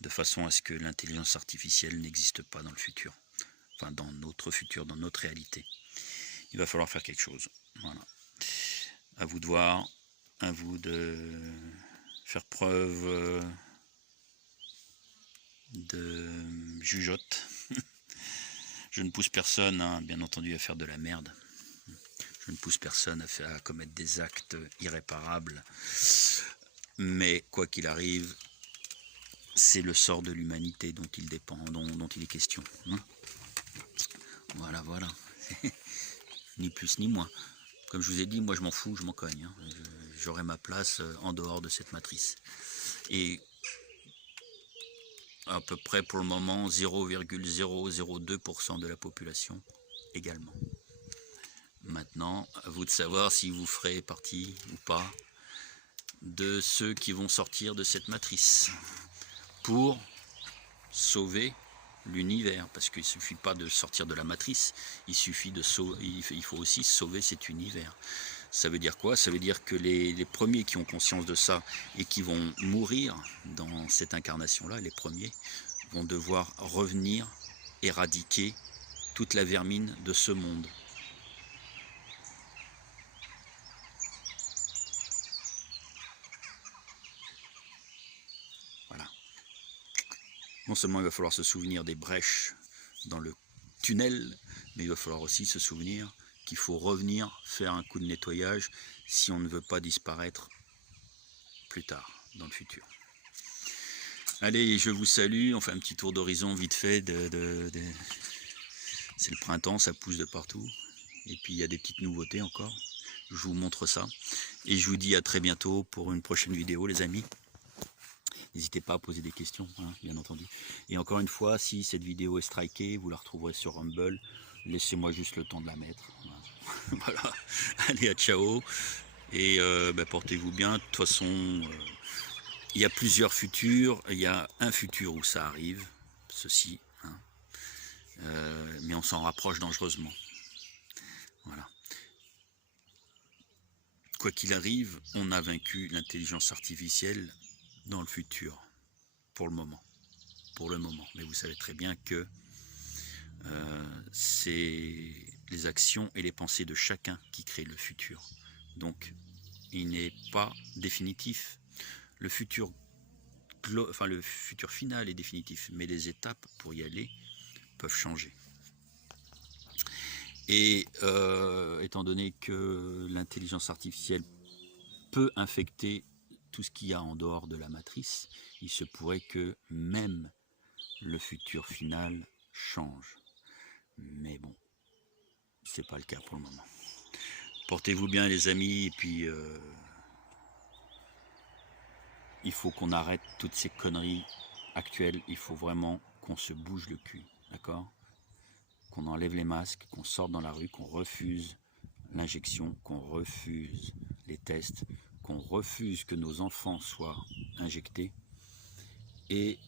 de façon à ce que l'intelligence artificielle n'existe pas dans le futur, enfin dans notre futur, dans notre réalité. Il va falloir faire quelque chose. Voilà. À vous de voir, à vous de faire preuve de jugeote. Je ne pousse personne, hein, bien entendu, à faire de la merde. Je ne pousse personne à commettre des actes irréparables. Mais quoi qu'il arrive, c'est le sort de l'humanité dont il dépend, dont il est question. Hein. Voilà, voilà. Ni plus ni moins. Comme je vous ai dit, moi je m'en fous, je m'en cogne. Hein. J'aurai ma place en dehors de cette matrice. Et à peu près pour le moment 0,002% de la population également. Maintenant, à vous de savoir si vous ferez partie ou pas de ceux qui vont sortir de cette matrice pour sauver l'univers, parce qu'il ne suffit pas de sortir de la matrice, il faut aussi sauver cet univers. Ça veut dire quoi? Ça veut dire que les premiers qui ont conscience de ça et qui vont mourir dans cette incarnation-là, les premiers, vont devoir revenir éradiquer toute la vermine de ce monde. Voilà. Non seulement il va falloir se souvenir des brèches dans le tunnel, mais il va falloir aussi se souvenir qu'il faut revenir faire un coup de nettoyage si on ne veut pas disparaître plus tard, dans le futur. Allez, je vous salue, on fait un petit tour d'horizon vite fait. C'est le printemps, ça pousse de partout. Et puis il y a des petites nouveautés encore. Je vous montre ça. Et je vous dis à très bientôt pour une prochaine vidéo, les amis. N'hésitez pas à poser des questions, hein, bien entendu. Et encore une fois, si cette vidéo est strikée, vous la retrouverez sur Rumble. Laissez-moi juste le temps de la mettre. Voilà. Allez, à ciao. Et portez-vous bien. De toute façon, il y a plusieurs futurs. Il y a un futur où ça arrive, ceci. Hein. Mais on s'en rapproche dangereusement. Voilà. Quoi qu'il arrive, on a vaincu l'intelligence artificielle dans le futur, pour le moment. Mais vous savez très bien que c'est les actions et les pensées de chacun qui créent le futur. Donc, il n'est pas définitif. Le futur final est définitif, mais les étapes pour y aller peuvent changer. Et étant donné que l'intelligence artificielle peut infecter tout ce qu'il y a en dehors de la matrice, il se pourrait que même le futur final change. Mais bon, c'est pas le cas pour le moment. Portez-vous bien les amis, et puis il faut qu'on arrête toutes ces conneries actuelles. Il faut vraiment qu'on se bouge le cul, d'accord? Qu'on enlève les masques, qu'on sorte dans la rue, qu'on refuse l'injection, qu'on refuse les tests, qu'on refuse que nos enfants soient injectés. Et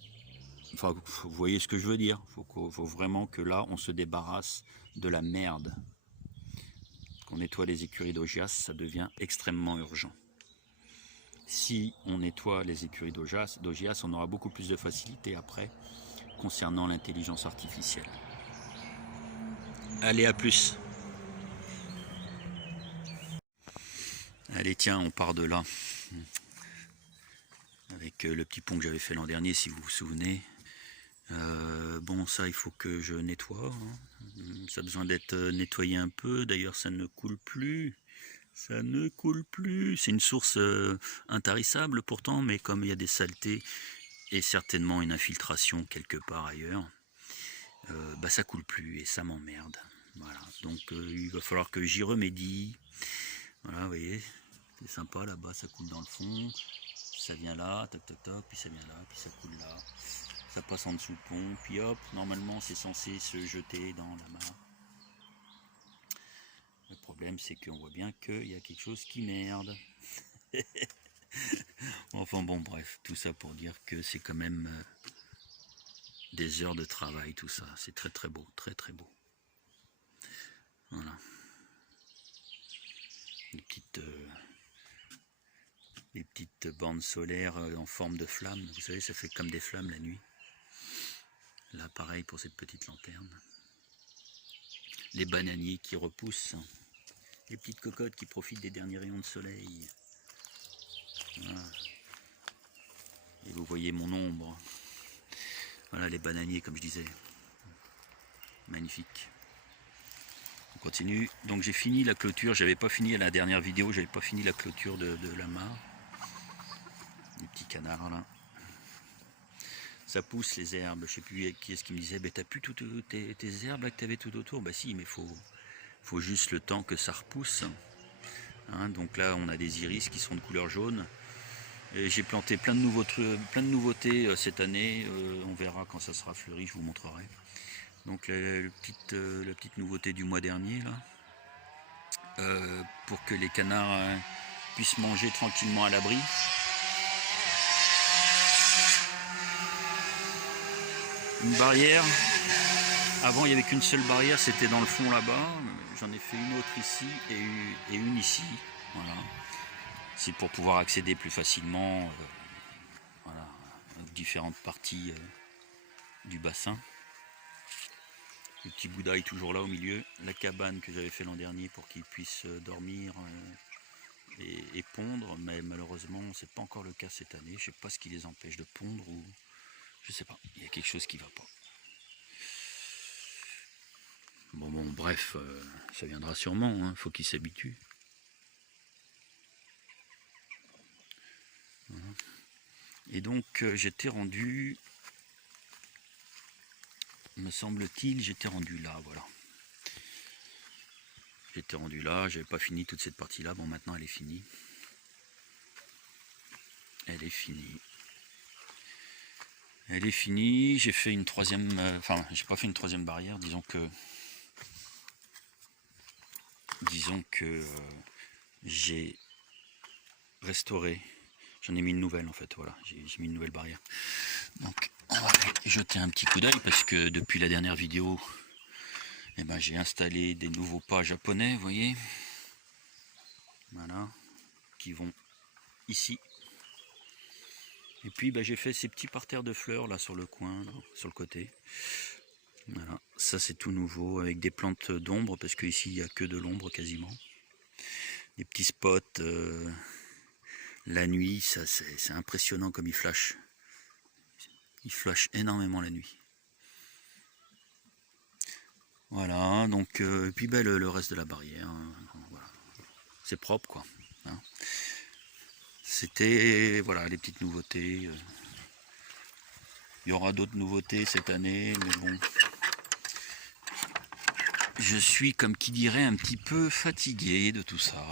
enfin, vous voyez ce que je veux dire. Faut vraiment que là, on se débarrasse de la merde. Qu'on nettoie les écuries d'Augias, ça devient extrêmement urgent. si on nettoie les écuries d'Augias, on aura beaucoup plus de facilité après concernant l'intelligence artificielle. Allez, à plus. Allez, tiens, on part de là. Avec le petit pont que j'avais fait l'an dernier, si vous vous souvenez. Bon, ça, il faut que je nettoie. Ça a besoin d'être nettoyé un peu. D'ailleurs, ça ne coule plus. Ça ne coule plus. C'est une source intarissable pourtant, mais comme il y a des saletés et certainement une infiltration quelque part ailleurs, bah ça coule plus et ça m'emmerde. Voilà. Donc il va falloir que j'y remédie. Voilà, vous voyez, c'est sympa là-bas, ça coule dans le fond. Ça vient là, toc toc toc, puis ça vient là, puis ça coule là. Ça passe en dessous le pont, puis hop, normalement c'est censé se jeter dans la mare. Le problème c'est qu'on voit bien qu'il y a quelque chose qui merde. Enfin bon, bref, tout ça pour dire que c'est quand même des heures de travail, tout ça. C'est très très beau, très très beau. Voilà. Les petites bandes solaires en forme de flammes. Vous savez, ça fait comme des flammes la nuit. Là, pareil pour cette petite lanterne. Les bananiers qui repoussent. Les petites cocottes qui profitent des derniers rayons de soleil. Voilà. Et vous voyez mon ombre. Voilà les bananiers, comme je disais. Magnifique. On continue. Donc j'ai fini la clôture. J'avais pas fini à la dernière vidéo. J'avais pas fini la clôture de la mare. Les petits canards là. Ça pousse les herbes. Je sais plus qui est-ce qui me disait, t'as plus toutes tes herbes là que t'avais tout autour. Bah si, mais faut juste le temps que ça repousse. Hein, donc là on a des iris qui sont de couleur jaune. J'ai planté plein de nouveautés cette année. On verra quand ça sera fleuri, je vous montrerai. Donc la petite nouveauté du mois dernier là, pour que les canards puissent manger tranquillement à l'abri. Une barrière. Avant il n'y avait qu'une seule barrière, c'était dans le fond là-bas. J'en ai fait une autre ici et une ici. Voilà. C'est pour pouvoir accéder plus facilement voilà, aux différentes parties du bassin. Le petit Bouddha est toujours là au milieu. La cabane que j'avais fait l'an dernier pour qu'il puisse dormir et pondre, mais malheureusement c'est pas encore le cas cette année. Je sais pas ce qui les empêche de pondre ou je sais pas. Il y a quelque chose qui va pas. Bon, bref, ça viendra sûrement. Hein. Faut qu'ils s'habituent. Voilà. Et donc j'étais rendu, me semble-t-il, j'étais rendu là, voilà. J'étais rendu là, j'avais pas fini toute cette partie là, bon maintenant elle est finie. Elle est finie. Elle est finie, j'ai fait une troisième, enfin j'ai pas fait une troisième barrière, disons que j'ai restauré, j'en ai mis une nouvelle en fait, voilà, j'ai mis une nouvelle barrière. Donc on va jeter un petit coup d'œil parce que depuis la dernière vidéo, eh ben, j'ai installé des nouveaux pas japonais, vous voyez, voilà, qui vont ici. Et puis j'ai fait ces petits parterres de fleurs là sur le coin, là, sur le côté. Voilà, ça c'est tout nouveau avec des plantes d'ombre parce qu'ici il n'y a que de l'ombre quasiment. Des petits spots la nuit, ça c'est impressionnant comme il flash. Il flash énormément la nuit. Voilà, donc et puis le reste de la barrière, voilà. C'est propre quoi. Hein. C'était voilà les petites nouveautés. Il y aura d'autres nouveautés cette année, mais bon. Je suis, comme qui dirait, un petit peu fatigué de tout ça.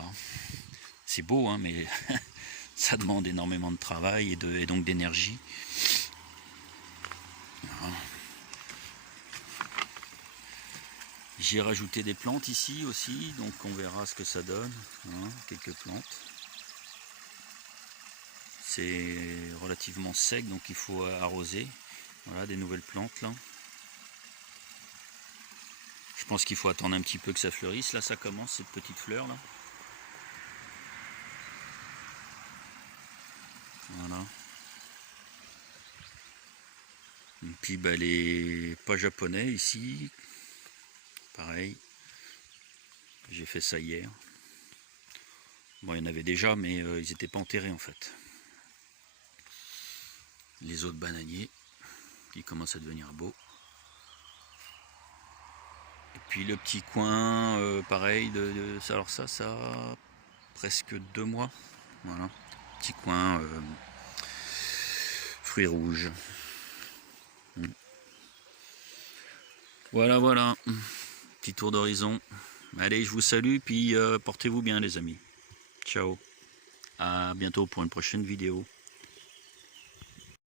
C'est beau, hein, mais ça demande énormément de travail et donc d'énergie. Voilà. J'ai rajouté des plantes ici aussi, donc on verra ce que ça donne. Hein, quelques plantes. C'est relativement sec, donc il faut arroser. Voilà, des nouvelles plantes là. Je pense qu'il faut attendre un petit peu que ça fleurisse. Là, ça commence, cette petite fleur là. Voilà. Et puis bah, les pas japonais ici, pareil. J'ai fait ça hier. Bon, il y en avait déjà, mais ils n'étaient pas enterrés en fait. Les autres bananiers qui commencent à devenir beaux. Et puis le petit coin, pareil, alors ça a presque 2 mois. Voilà, petit coin fruits rouges. Voilà, voilà, petit tour d'horizon. Allez, je vous salue, puis portez-vous bien les amis. Ciao, à bientôt pour une prochaine vidéo.